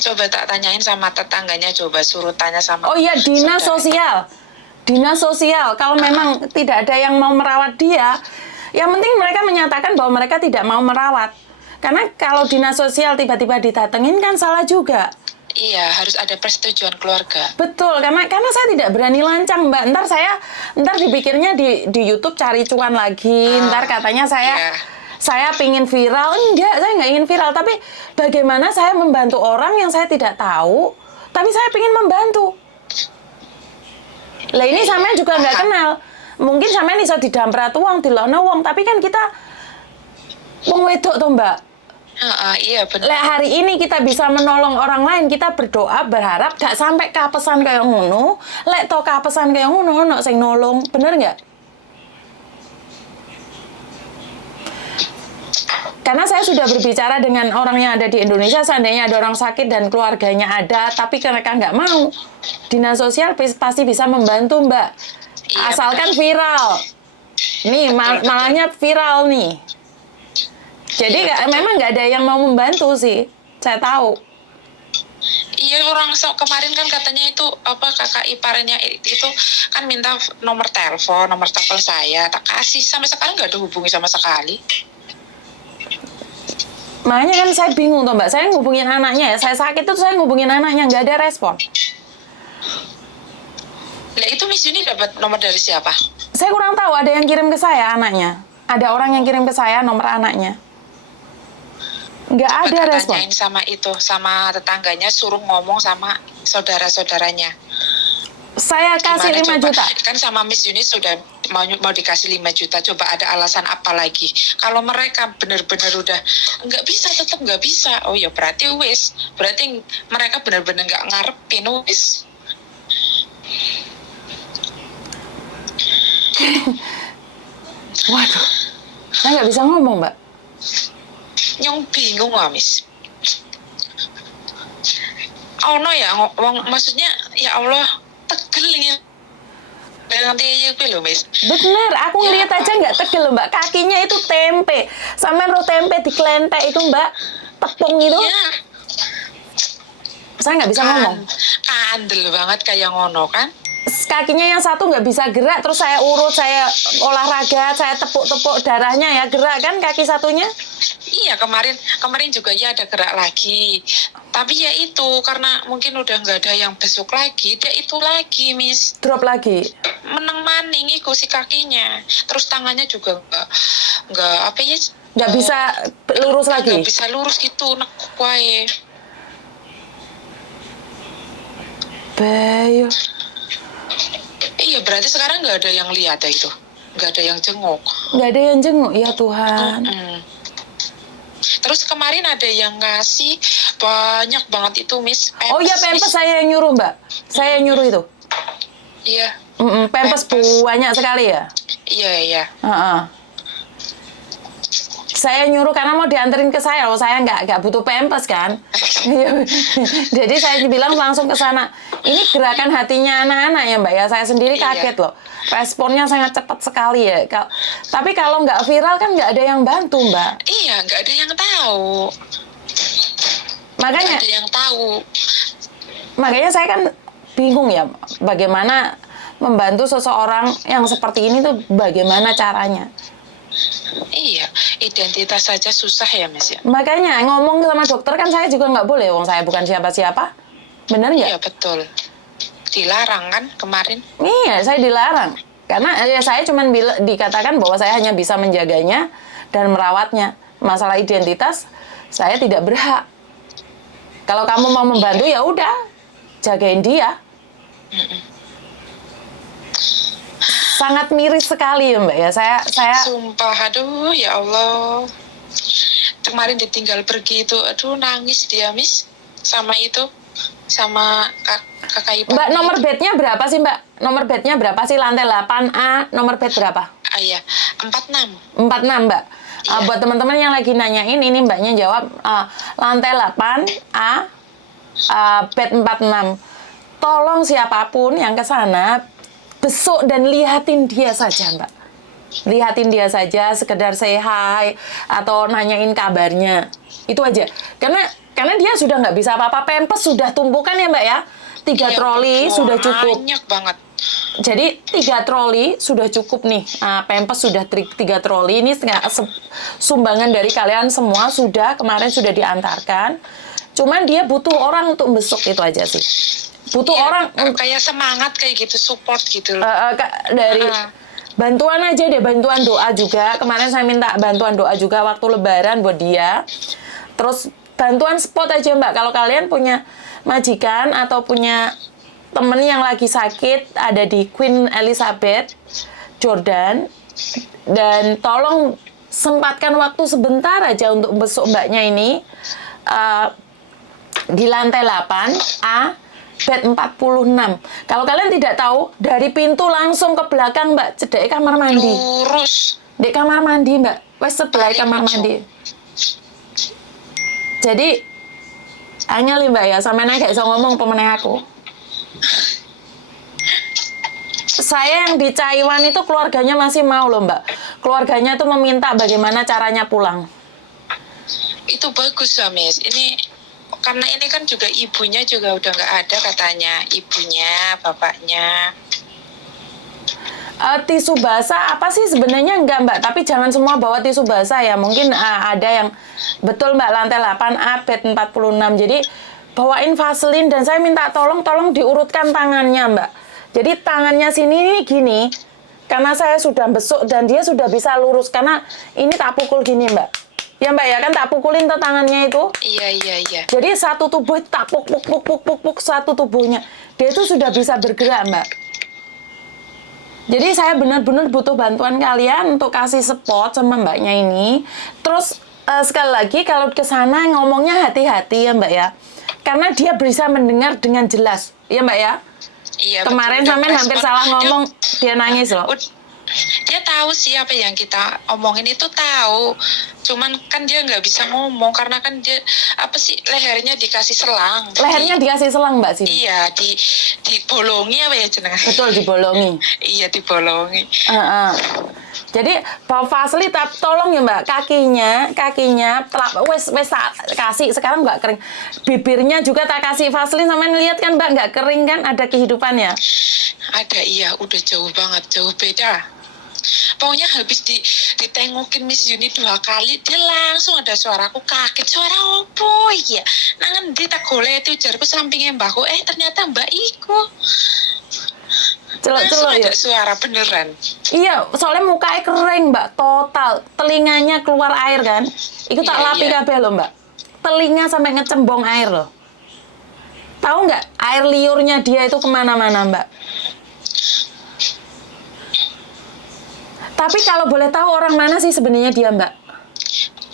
Coba tak tanyain sama tetangganya, coba suruh tanya sama. Oh iya, dinas sosial. Kalau memang tidak ada yang mau merawat dia, yang penting mereka menyatakan bahwa mereka tidak mau merawat. Karena kalau dinas sosial tiba-tiba didatengin kan salah juga. Iya, harus ada persetujuan keluarga. Betul, karena saya tidak berani lancang, Mbak. Ntar dipikirnya di YouTube cari cuan lagi. Ntar katanya saya pingin viral. Enggak, saya nggak ingin viral. Tapi bagaimana saya membantu orang yang saya tidak tahu, tapi saya pingin membantu. Lah ini sampean juga nggak kenal. Mungkin sampean bisa didamprat uang, dilono uang, tapi kan kita wong wedok toh, Mbak. Iya benar. Lah hari ini kita bisa menolong orang lain, kita berdoa berharap gak sampai kapesan kayak ngono. Lek to kapesan kayak ngono ono sing nolong, bener nggak? Karena saya sudah berbicara dengan orang yang ada di Indonesia, seandainya ada orang sakit dan keluarganya ada, tapi mereka nggak mau, dinas sosial pasti bisa membantu, Mbak. Iya, asalkan viral. Nih, malahnya viral nih. Jadi memang nggak ada yang mau membantu sih, saya tahu. Iya, orang kemarin kan katanya itu kakak iparnya itu kan minta nomor telepon saya, tak kasih, sampai sekarang nggak ada hubungi sama sekali. Makanya kan saya bingung tuh, Mbak. Saya ngubungin anaknya ya. Saya sakit tuh saya ngubungin anaknya, nggak ada respon. Lah itu Miss Yuni dapat nomor dari siapa? Saya kurang tahu. Ada yang kirim ke saya anaknya. Ada orang yang kirim ke saya nomor anaknya. Nggak ada respon. Tanyain sama tetangganya, suruh ngomong sama saudara-saudaranya. Saya kasih 5 juta. Kan sama Miss Yuni sudah mau dikasih 5 juta. Coba ada alasan apa lagi? Kalau mereka benar-benar udah nggak bisa, tetap nggak bisa. Oh ya berarti mereka benar-benar nggak ngarepin wis. Waduh, saya nggak bisa ngomong, Mbak. Nyong bingung lah, Miss. Oh no ya, maksudnya ya Allah. Tegel ini nanti aja loh, Miss. Bener, aku ngeliat aja nggak tegel loh, Mbak. Kakinya itu tempe, sampai roh tempe dikelentek itu, Mbak, tepung itu. Ya. Saya nggak bisa ngomong. Kandel banget kayak ngono kan? kakinya yang satu nggak bisa gerak, terus saya urut, saya olahraga, saya tepuk-tepuk darahnya ya, gerak kan kaki satunya? Iya, kemarin juga ya ada gerak lagi. Tapi ya itu karena mungkin udah nggak ada yang besuk lagi, dia itu lagi, Miss. Drop lagi. Meneng maning iku si kakinya. Terus tangannya juga nggak apa ya? Nggak bisa lurus lagi. Nggak bisa lurus gitu, nekuk wae. Bayu. Iya, berarti sekarang nggak ada yang lihat ya itu, nggak ada yang jenguk. Nggak ada yang jenguk, ya Tuhan. Terus kemarin ada yang ngasih banyak banget itu, Miss. Pampers, Oh iya, Pampers saya yang nyuruh, Mbak. Saya yang nyuruh itu. Iya. Pampers banyak sekali ya. Iya. Saya nyuruh karena mau dianterin ke saya, loh saya nggak butuh Pampers kan. Jadi saya bilang langsung ke sana. Ini gerakan hatinya anak-anak ya Mbak ya. Saya sendiri kaget loh. Responnya sangat cepat sekali ya. Tapi kalau nggak viral kan nggak ada yang bantu Mbak. Iya, nggak ada yang tahu. Makanya. Nggak ada yang tahu. Makanya saya kan bingung ya, bagaimana membantu seseorang yang seperti ini tuh bagaimana caranya. Iya, identitas saja susah ya, Miss ya. Makanya ngomong sama dokter kan saya juga nggak boleh, wong saya bukan siapa-siapa. Bener nggak? Iya, betul. Dilarang kan kemarin? Iya, saya dilarang. Karena ya saya cuma dikatakan bahwa saya hanya bisa menjaganya dan merawatnya. Masalah identitas, saya tidak berhak. Kalau kamu mau membantu ya udah, jagain dia. Sangat miris sekali ya Mbak ya. Saya Sumpah, aduh ya Allah. Kemarin ditinggal pergi itu, aduh nangis dia, Miss. Sama itu, sama kakak ipar. Mbak, nomor bednya berapa sih Mbak? Nomor bednya berapa sih? Lantai 8A, nomor bed berapa? Iya, 46. 46 Mbak. Iya. Buat teman-teman yang lagi nanyain, ini Mbaknya jawab lantai 8A, bed 46. Tolong siapapun yang ke sana besok dan lihatin dia saja Mbak. Lihatin dia saja, sekedar say hi atau nanyain kabarnya. Itu aja. Karena dia sudah nggak bisa apa-apa. Pampers sudah tumpukan ya Mbak ya. 3 troli sudah cukup. Banyak banget. Jadi 3 troli sudah cukup nih. Pampers sudah 3 troli. Ini sumbangan dari kalian semua kemarin sudah diantarkan. Cuman dia butuh orang untuk besuk, itu aja sih. Butuh orang kayak semangat kayak gitu, support gitu loh. Dari bantuan aja deh, bantuan doa juga. Kemarin saya minta bantuan doa juga waktu lebaran buat dia. Terus bantuan spot aja Mbak. Kalau kalian punya majikan atau punya temen yang lagi sakit, ada di Queen Elizabeth, Jordan, dan tolong sempatkan waktu sebentar aja untuk besok Mbaknya ini di lantai 8A, bed 46. Kalau kalian tidak tahu, dari pintu langsung ke belakang Mbak, cedek kamar mandi. Lurus. Di kamar mandi Mbak, wes sebelah kamar mandi. Jadi hanya Mbak ya, sampeyan gak iso ngomong pemenang aku. Saya yang di Taiwan itu keluarganya masih mau loh Mbak. Keluarganya tuh meminta bagaimana caranya pulang. Itu bagus ya, Miss. Karena ini kan juga ibunya juga udah nggak ada katanya. Ibunya, bapaknya. Tisu basah apa sih sebenarnya enggak Mbak, tapi jangan semua bawa tisu basah ya. Mungkin ada yang betul Mbak, lantai 8A, bed 46. Jadi bawain vaselin dan saya minta tolong diurutkan tangannya Mbak. Jadi tangannya sini ini gini, karena saya sudah besuk dan dia sudah bisa lurus, karena ini tak pukul gini Mbak. Ya Mbak ya, kan tak pukulin tuh tangannya itu. Iya. Jadi satu tubuh tak puk satu tubuhnya. Dia itu sudah bisa bergerak Mbak. Jadi saya benar-benar butuh bantuan kalian untuk kasih support sama Mbaknya ini. Terus sekali lagi kalau ke sana ngomongnya hati-hati ya Mbak ya. Karena dia bisa mendengar dengan jelas. Ya Mbak ya? Iya. Kemarin sampai hampir salah ngomong, dia nangis loh. Dia tahu sih apa yang kita omongin itu tahu. Cuman kan dia nggak bisa ngomong karena kan dia lehernya dikasih selang. Lehernya dikasih selang Mbak sih. Iya, dibolongi apa ya jenengan? Betul, dibolongi. Iya, dibolongi. Jadi bawa Vasli, tolong ya Mbak, kakinya wes kasih, sekarang nggak kering. Bibirnya juga tak kasih Vaselin, sama lihat kan Mbak, nggak kering kan, ada kehidupannya. Ada, iya, udah jauh banget, jauh beda. Pokoknya habis ditengokin Miss Yuni 2 kali, dia langsung ada suaraku kaget, suara opo iya. Nangan di tak goleti ujarku sampingnya mbakku, ternyata Mbak Iku. Celok-celok ya. Ada suara beneran. Iya, soalnya mukanya kering Mbak, total. Telinganya keluar air kan. Itu tak lapi kabeh loh Mbak. Telinga sampai ngecembong air loh. Tahu nggak air liurnya dia itu kemana-mana Mbak? Tapi kalau boleh tahu orang mana sih sebenarnya dia Mbak?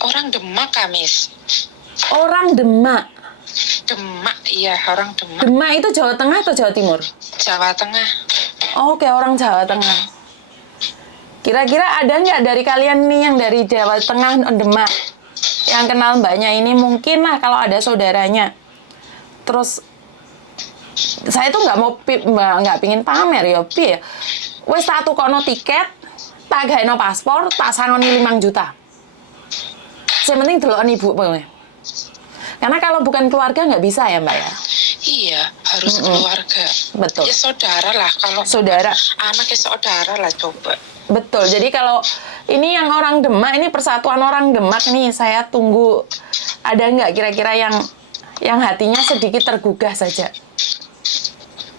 Orang Demak, Miss. Orang Demak. Demak, iya, orang Demak. Demak itu Jawa Tengah atau Jawa Timur? Jawa Tengah. Oke, orang Jawa Tengah. Kira-kira ada nggak dari kalian nih yang dari Jawa Tengah, Demak, yang kenal Mbaknya ini? Mungkin lah kalau ada saudaranya. Terus saya tuh nggak pingin pamer ya, pi. Wes tak tukono tiket, tak gaeno paspor, tak sangoni 5 juta. Yang penting deloken ibu pokoknya. Karena kalau bukan keluarga nggak bisa ya Mbak ya. Iya, harus keluarga. Betul. Ya saudara lah, kalau saudara. Anaknya saudara lah coba. Betul. Jadi kalau ini yang orang Demak, ini persatuan orang Demak nih, saya tunggu ada nggak kira-kira yang hatinya sedikit tergugah saja.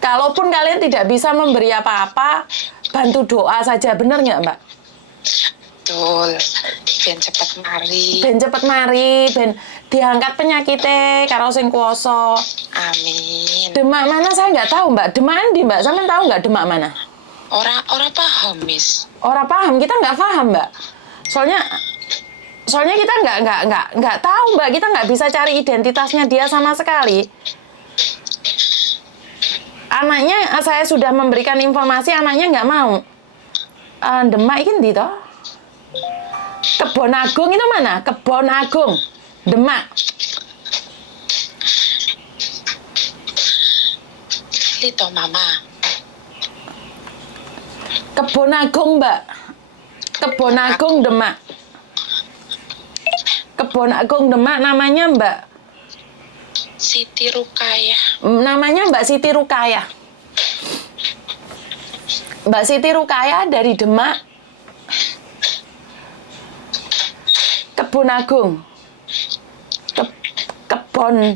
Kalaupun kalian tidak bisa memberi apa-apa, bantu doa saja, bener nggak Mbak? Betul. Ben cepet mari. Ben cepet mari, ben diangkat penyakitnya karo sing kuwasa. Amin. Demak mana saya nggak tahu Mbak. Demak di Mbak, sampean tahu nggak Demak mana? Orang paham, Miss. Orang paham, kita nggak paham Mbak. Soalnya kita nggak tahu Mbak, kita nggak bisa cari identitasnya dia sama sekali. Anaknya saya sudah memberikan informasi, anaknya nggak mau. Demak ini di toh? Kebon Agung itu mana? Kebon Agung, Demak. Lito Mama. Kebon Agung Mbak. Kebon Agung Demak. Kebon Agung Demak namanya Mbak Siti Rukayah. Namanya Mbak Siti Rukayah. Mbak Siti Rukayah dari Demak. Kebon Agung. Kebon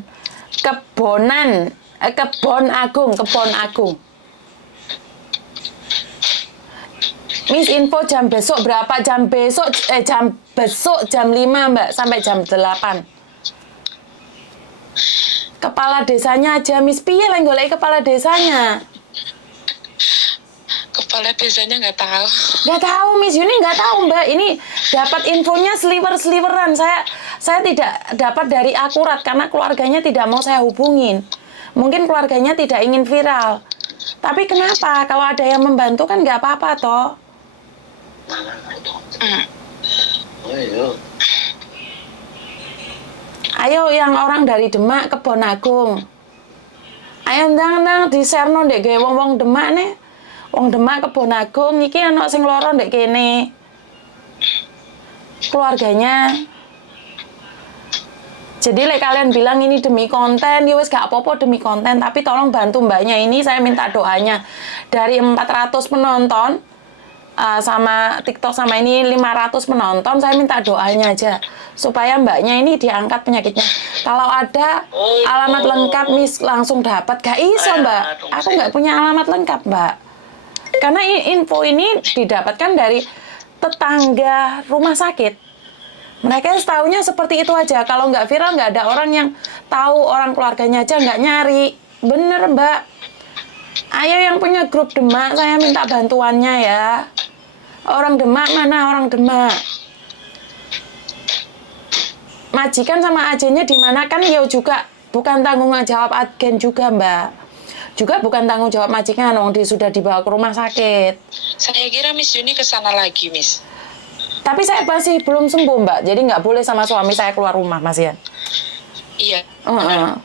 Agung. Miss, info jam besok berapa? Jam besok jam 5 Mbak, sampai jam 8. Kepala desanya aja, Miss. Piye lah golek kepala desanya? Kepala desanya nggak tahu. Nggak tahu, Miss Yuni nggak tahu Mbak. Ini dapat infonya sliver-sliveran. Saya tidak dapat dari akurat karena keluarganya tidak mau saya hubungin. Mungkin keluarganya tidak ingin viral. Tapi kenapa? Kalau ada yang membantu kan nggak apa-apa toh. Ayo yang orang dari Demak, Kebon Agung. Ayo ndang di share-no ndek gawe wong-wong Demak nih. Wong Demak Kebon Agung iki ana sing lara ndek kene. Keluarganya. Jadi kalian bilang ini demi konten, ya wes gak apa-apa demi konten, tapi tolong bantu Mbaknya ini, saya minta doanya. Dari 400 penonton sama TikTok sama ini 500 penonton, saya minta doanya aja supaya Mbaknya ini diangkat penyakitnya. Kalau ada alamat lengkap Miss langsung dapat. Gak iso Mbak, aku nggak punya alamat lengkap Mbak. Karena info ini didapatkan dari tetangga rumah sakit. Mereka tahunya seperti itu aja. Kalau nggak viral, nggak ada orang yang tahu, orang keluarganya aja nggak nyari. Bener Mbak. Ayo yang punya grup Demak, saya minta bantuannya ya. Orang Demak mana orang Demak? Majikan sama ajennya di mana kan ya juga bukan tanggung jawab agen juga Mbak. Juga bukan tanggung jawab majikan, dia sudah dibawa ke rumah sakit. Saya kira Miss Yuni ke sana lagi, Miss. Tapi saya masih belum sembuh Mbak, jadi nggak boleh sama suami saya keluar rumah Mas Ian. Iya,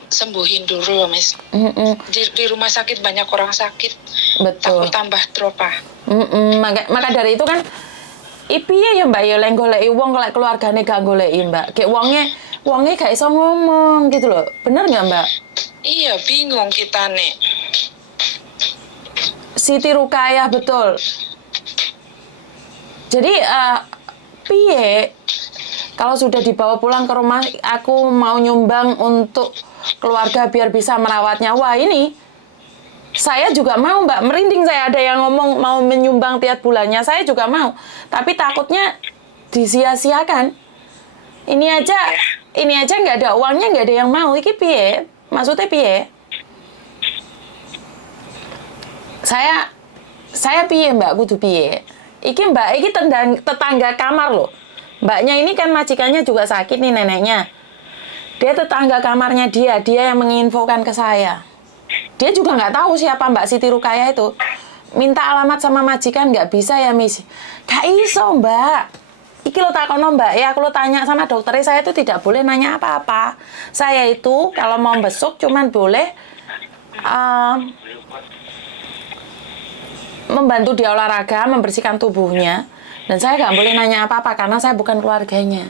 sembuhin dulu Miss. Di rumah sakit banyak orang sakit. Betul. Takut tambah drop. Maka dari itu kan Piye ya Mbak ya lek goleki wong lek keluargane gak goleki Mbak. Kayak wonge gak iso ngomong gitu loh. Bener nggak Mbak? Iya, bingung kita nih. Siti Rukayah betul. Jadi piye kalau sudah dibawa pulang ke rumah, aku mau nyumbang untuk keluarga biar bisa merawatnya. Wah ini saya juga mau Mbak, merinding saya ada yang ngomong mau menyumbang tiap bulannya, saya juga mau. Tapi takutnya disia-siakan. Ini aja nggak ada uangnya, nggak ada yang mau. Iki piye? Maksudnya piye? Saya piye Mbak, kudu piye? Iki Mbak, iki tetangga kamar loh. Mbaknya ini kan majikannya juga sakit nih neneknya. Dia tetangga kamarnya dia yang menginfokan ke saya. Dia juga nggak tahu siapa Mbak Siti Rukayah itu. Minta alamat sama majikan nggak bisa ya Miss. Gak iso Mbak. Iki lo takono Mbak ya, aku lo tanya sama dokternya, saya itu tidak boleh nanya apa-apa. Saya itu kalau mau besuk cuman boleh membantu dia olahraga, membersihkan tubuhnya. Dan saya nggak boleh nanya apa-apa karena saya bukan keluarganya.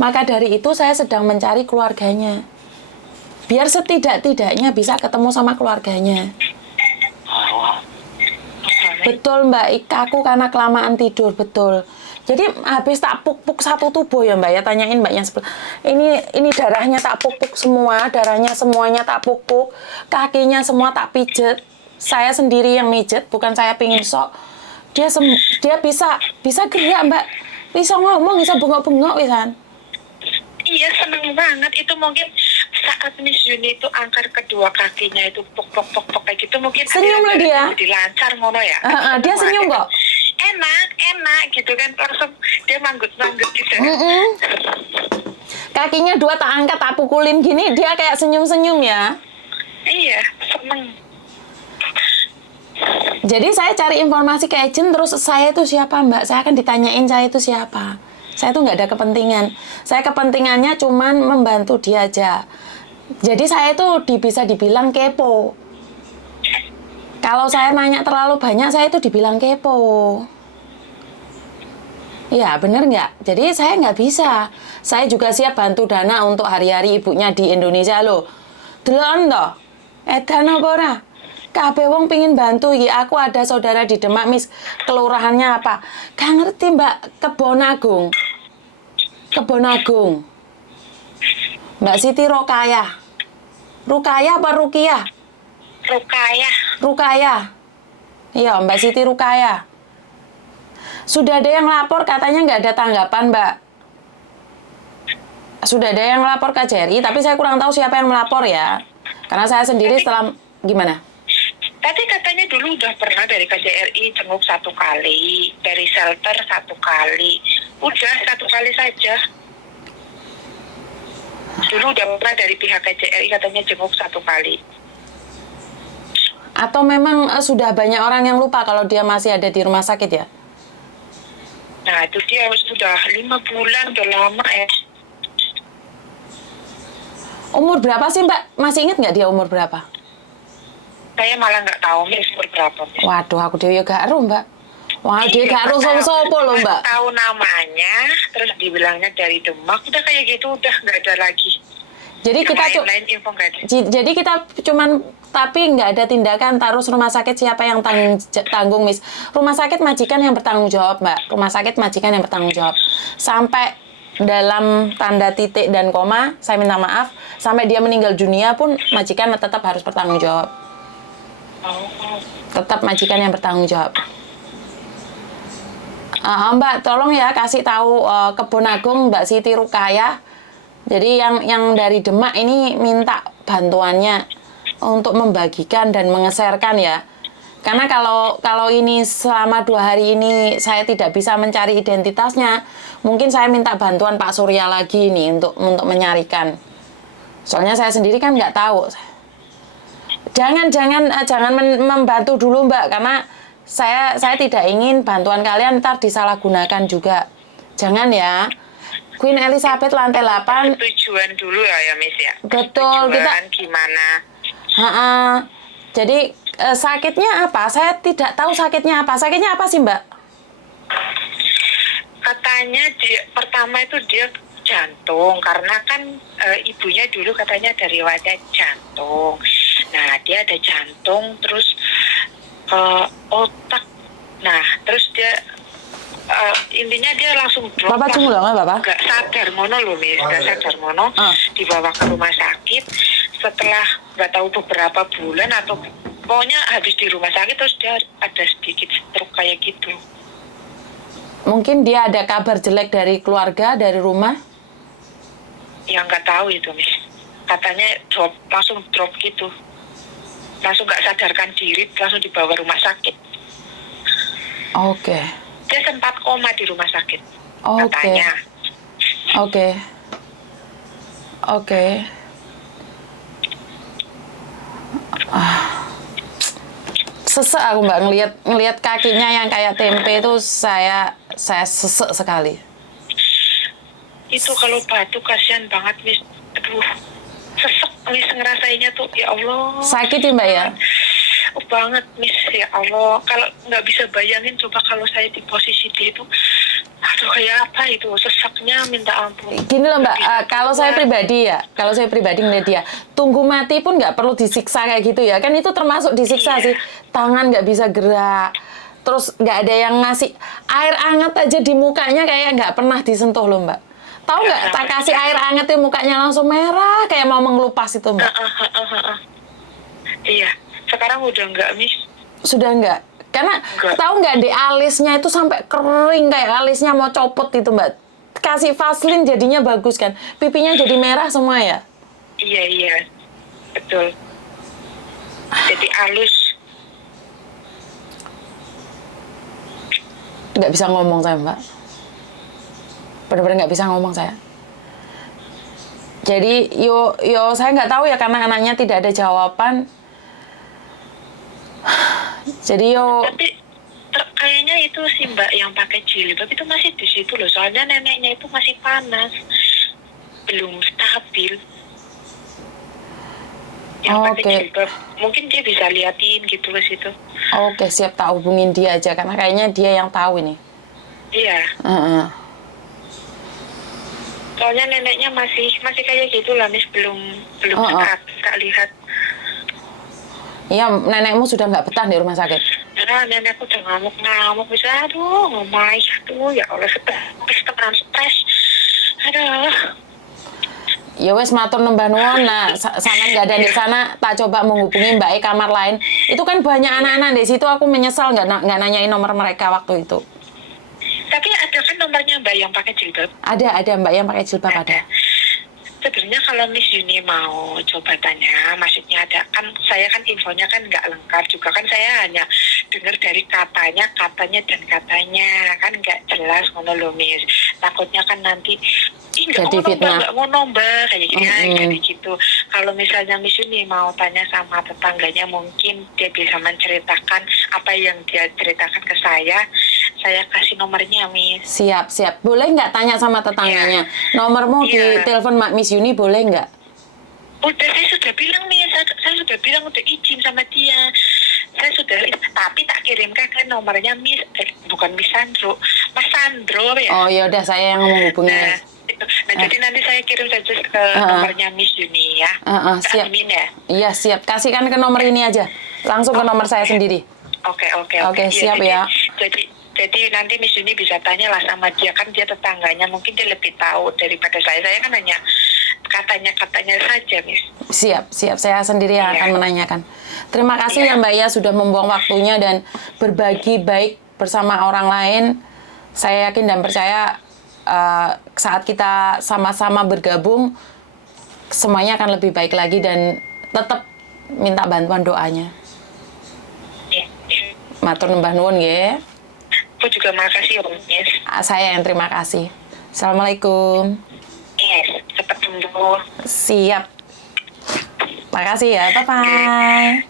Maka dari itu saya sedang mencari keluarganya. Biar setidak-tidaknya bisa ketemu sama keluarganya. Betul Mbak, aku karena kelamaan tidur, betul. Jadi habis tak puk-puk satu tubuh ya Mbak ya, tanyain Mbaknya ini darahnya tak puk-puk semua, darahnya semuanya tak puk-puk, kakinya semua tak pijet. Saya sendiri yang mijet, bukan saya pingin sok. Dia bisa gerak Mbak, bisa ngomong, bisa bengok-bengok wisan. Iya, seneng banget. Itu mungkin saat Miss Yuni itu angkat kedua kakinya itu pok kayak gitu, mungkin senyum lah dia. Jadi lancar ngono ya. Dia senyum kok. Enak gitu kan, langsung dia manggut-manggut gitu. Kakinya dua tak angkat, tak pukulin gini, dia kayak senyum-senyum ya. Iya, seneng. Jadi saya cari informasi ke agent, terus saya itu siapa Mbak? Saya akan ditanyain saya itu siapa. Saya tuh nggak ada kepentingan. Saya kepentingannya cuman membantu dia aja. Jadi saya itu bisa dibilang kepo. Kalau saya nanya terlalu banyak, saya itu dibilang kepo. Iya, bener nggak? Jadi saya nggak bisa. Saya juga siap bantu dana untuk hari-hari ibunya di Indonesia loh. Delon toh? Edan apa ora? Kabeh wong pingin bantu ya. Aku ada saudara di Demak, Miss. Kelurahannya apa? Gak ngerti Mbak. Kebon Agung. Mbak Siti Rukayah. Rukayah apa Rukiah? Rukayah. Iya, Mbak Siti Rukayah. Sudah ada yang lapor, katanya nggak ada tanggapan, Mbak. Sudah ada yang lapor ke KJRI, tapi saya kurang tahu siapa yang melapor ya. Karena saya sendiri setelah gimana? Tadi katanya dulu udah pernah dari KJRI jenguk 1 kali, dari shelter 1 kali. Udah 1 kali saja. Dulu udah pernah dari pihak KJRI katanya jenguk 1 kali. Atau memang sudah banyak orang yang lupa kalau dia masih ada di rumah sakit ya? Nah itu dia sudah 5 bulan, udah lama ya. Umur berapa sih Mbak? Masih ingat nggak dia umur berapa? Saya malah nggak tahu umur berapa. Waduh, aku dia gak aru Mbak. Wah, dia gak aru sopo loh Mbak. Tahu namanya, terus dibilangnya dari Demak, udah kayak gitu, udah nggak ada lagi. Jadi kita cuman tapi nggak ada tindakan taruh rumah sakit siapa yang tanggung Miss. Rumah sakit majikan yang bertanggung jawab Mbak. Rumah sakit majikan yang bertanggung jawab. Sampai dalam tanda titik dan koma, saya minta maaf, sampai dia meninggal dunia pun majikan tetap harus bertanggung jawab. Tetap majikan yang bertanggung jawab. Mbak, tolong ya kasih tahu Kebon Agung Mbak Siti Rukayah. Jadi yang dari Demak ini minta bantuannya untuk membagikan dan mengeserkan ya. Karena kalau ini selama 2 hari ini saya tidak bisa mencari identitasnya, mungkin saya minta bantuan Pak Surya lagi nih untuk menyarikan. Soalnya saya sendiri kan nggak tahu. Jangan membantu dulu Mbak, karena saya tidak ingin bantuan kalian ntar disalahgunakan juga. Jangan ya. Queen Elizabeth lantai 8. Tujuan dulu ya Miss ya. Betul, tujuan kita gimana? Jadi sakitnya apa? Saya tidak tahu sakitnya apa. Sakitnya apa sih Mbak? katanya pertama itu dia jantung, karena kan ibunya dulu katanya dari riwayat jantung. Nah, dia ada jantung, terus otak. Nah, terus dia intinya dia langsung drop. Bapak tunggu dong, Bapak. Gak sadar ngono loh, Miss. Gak sadar ngono. Dibawa ke rumah sakit. Setelah nggak tahu beberapa bulan atau pokoknya habis di rumah sakit, terus dia ada sedikit stroke kayak gitu. Mungkin dia ada kabar jelek dari keluarga, dari rumah? Ya nggak tahu itu, Miss. Katanya langsung drop gitu. Langsung nggak sadarkan diri, langsung dibawa rumah sakit. Oke. Dia sempat koma di rumah sakit. Oke. Katanya. Oke. Sesek aku Mbak, ngelihat kakinya yang kayak tempe itu saya sesek sekali. Itu kalau batuk kasihan banget, Miss. Aduh, sesek Miss ngerasainnya tuh, ya Allah. Sakit ya Mbak ya? Banget, Miss, ya Allah. Kalau nggak bisa bayangin, coba kalau saya di posisi dia itu, aduh kayak apa itu, seseknya minta ampun. Gini loh Mbak, kalau saya pribadi ngeliat dia, tunggu mati pun nggak perlu disiksa kayak gitu ya, kan itu termasuk disiksa sih. Tangan nggak bisa gerak, terus nggak ada yang ngasih air hangat aja di mukanya, kayak nggak pernah disentuh loh Mbak. Tahu nggak, tak kasih air hangat itu mukanya langsung merah, kayak mau mengelupas itu Mbak. Iya, sekarang udah nggak, Miss. Sudah nggak? Karena tahu nggak, di alisnya itu sampai kering, kayak alisnya mau copot itu Mbak. Kasih Vaseline jadinya bagus kan, pipinya jadi merah semua ya? Iya, betul. Jadi halus. Nggak bisa ngomong saya Mbak. Benar-benar nggak bisa ngomong saya. Jadi yo saya nggak tahu ya, karena anaknya tidak ada jawaban. Jadi tapi kayaknya itu si Mbak yang pakai jilbab itu masih di situ loh, soalnya neneknya itu masih panas, belum stabil. Yang pakai jilbab, mungkin dia bisa liatin gitu ke situ. Oke, siap, tak hubungin dia aja, karena kayaknya dia yang tahu ini. Iya. Soalnya neneknya masih kayak gitu lah, Miss, belum tak lihat. Iya, nenekmu sudah nggak betah di rumah sakit? Nah, nenekku udah ngamuk-ngamuk, bisa, aduh, ngomais, aduh, ya Allah, stres. Aduh. Ya wes, matur nembah nuwun. Nah, sama nggak ada di sana, tak coba menghubungi Mbak kamar lain. Itu kan banyak anak-anak di situ, aku menyesal nggak nanyain nomor mereka waktu itu. Tapi ada kan nomornya Mbak yang pakai jilbab? Ada Mbak yang pakai jilbab, ada. Sebenarnya kalau Miss Yuni mau coba tanya, maksudnya ada kan, saya kan infonya kan nggak lengkap juga kan, saya hanya dengar dari katanya dan katanya kan nggak jelas ngono loh, Miss. Takutnya kan nanti nggak mau nombah kayak gini, kayak gitu. Kalau misalnya Miss Yuni mau tanya sama tetangganya, mungkin dia bisa menceritakan apa yang dia ceritakan ke saya kasih nomornya, Miss. Siap. Boleh nggak tanya sama tetangganya? Nomormu di telepon Miss Yuni boleh nggak? Udah, saya sudah bilang, Miss. Saya sudah bilang, udah izin sama dia. Saya sudah, tapi tak kirimkan ke nomornya Miss, bukan Miss Sandro, Mas Sandro ya. Oh ya udah, saya yang menghubungi. Nah, jadi nanti saya kirim saja ke nomornya Miss Yuni ya. Siap. Admin ya. Iya, siap. Kasihkan ke nomor ini aja. Langsung ke nomor saya sendiri. Oke, siap ya. Jadi nanti Miss Yuni bisa tanya lah sama dia, kan dia tetangganya, mungkin dia lebih tahu daripada saya. Saya kan hanya katanya saja, Miss. Siap. Saya sendiri yang akan menanyakan. Terima kasih ya Mbak ya, sudah membuang waktunya dan berbagi baik bersama orang lain. Saya yakin dan percaya saat kita sama-sama bergabung, semuanya akan lebih baik lagi, dan tetap minta bantuan doanya. Matur nembah nuwun nggih. Aku juga makasih, Miss. Saya yang terima kasih. Assalamualaikum. Yes, cepat sembuh. Siap. Makasih ya, bye-bye.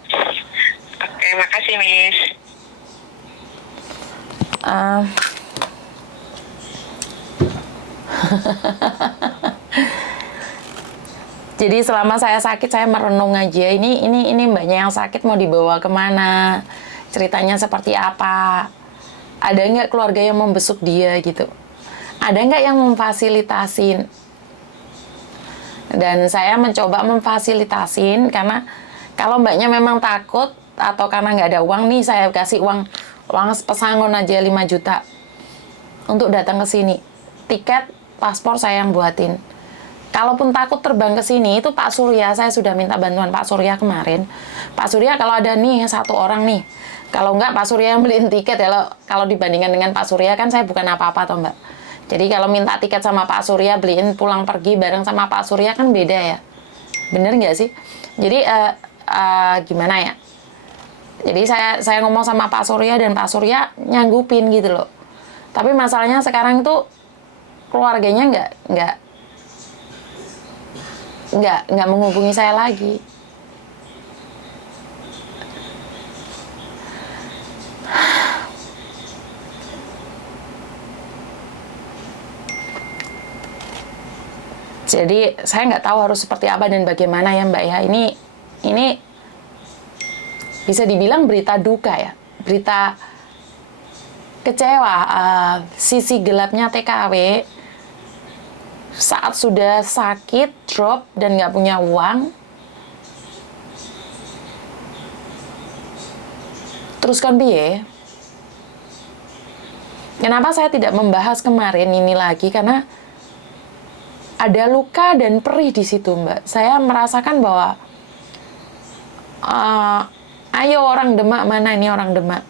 Oke, makasih, Miss. Jadi selama saya sakit, saya merenung aja. Ini mbaknya yang sakit mau dibawa kemana? Ceritanya seperti apa? Ada nggak keluarga yang membesuk dia gitu? Ada nggak yang memfasilitasin? Dan saya mencoba memfasilitasin karena kalau mbaknya memang takut atau karena nggak ada uang nih, saya kasih uang pesangon aja 5 juta untuk datang ke sini. Tiket, paspor saya yang buatin. Kalaupun takut terbang ke sini, itu Pak Surya, saya sudah minta bantuan Pak Surya kemarin. Pak Surya kalau ada nih 1 orang nih, kalau nggak Pak Surya yang beliin tiket ya, kalau dibandingkan dengan Pak Surya kan saya bukan apa-apa toh mbak. Jadi kalau minta tiket sama Pak Surya, beliin pulang pergi bareng sama Pak Surya kan beda ya. Bener nggak sih? Jadi gimana ya? Jadi saya ngomong sama Pak Surya dan Pak Surya nyanggupin gitu loh. Tapi masalahnya sekarang itu keluarganya nggak menghubungi saya lagi. Jadi saya nggak tahu harus seperti apa dan bagaimana ya Mbak ya. Ini bisa dibilang berita duka ya, berita kecewa. Sisi gelapnya TKW saat sudah sakit, drop dan nggak punya uang. Terus kan piye? Kenapa saya tidak membahas kemarin ini lagi? Karena ada luka dan perih di situ, Mbak. Saya merasakan bahwa ayo orang Demak, mana ini orang Demak?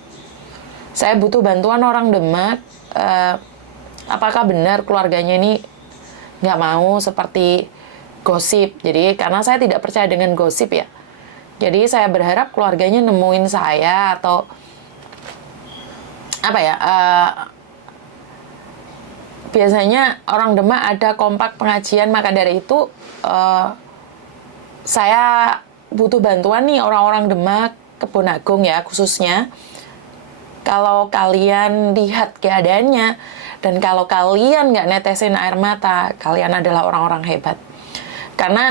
Saya butuh bantuan orang Demak. Apakah benar keluarganya ini nggak mau seperti gosip? Jadi karena saya tidak percaya dengan gosip ya. Jadi saya berharap keluarganya nemuin saya atau apa ya? Biasanya orang Demak ada kompak pengajian, maka dari itu saya butuh bantuan nih orang-orang Demak, Kebonagung ya khususnya. Kalau kalian lihat keadaannya dan kalau kalian nggak netesin air mata, kalian adalah orang-orang hebat. Karena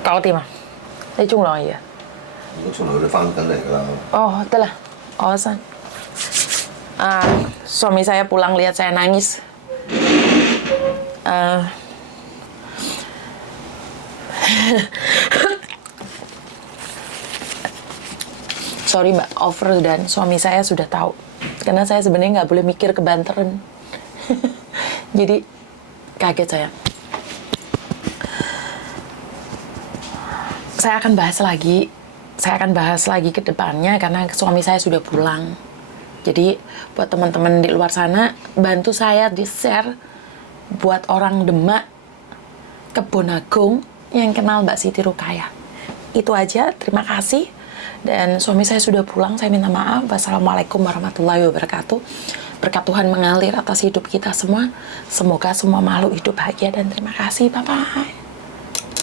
kau timah, saya cuma ya. Oh, telah. Oh, san. Suami saya pulang lihat saya nangis. Sorry mbak, over dan suami saya sudah tahu. Karena saya sebenarnya nggak boleh mikir kebanteran. Jadi kaget saya. Saya akan bahas lagi ke depannya karena suami saya sudah pulang. Jadi buat teman-teman di luar sana, bantu saya di-share buat orang Demak, Kebonagung yang kenal Mbak Siti Rukayah. Itu aja, terima kasih. Dan suami saya sudah pulang, saya minta maaf. Wassalamualaikum warahmatullahi wabarakatuh. Berkat Tuhan mengalir atas hidup kita semua. Semoga semua makhluk hidup bahagia dan terima kasih. Bye-bye.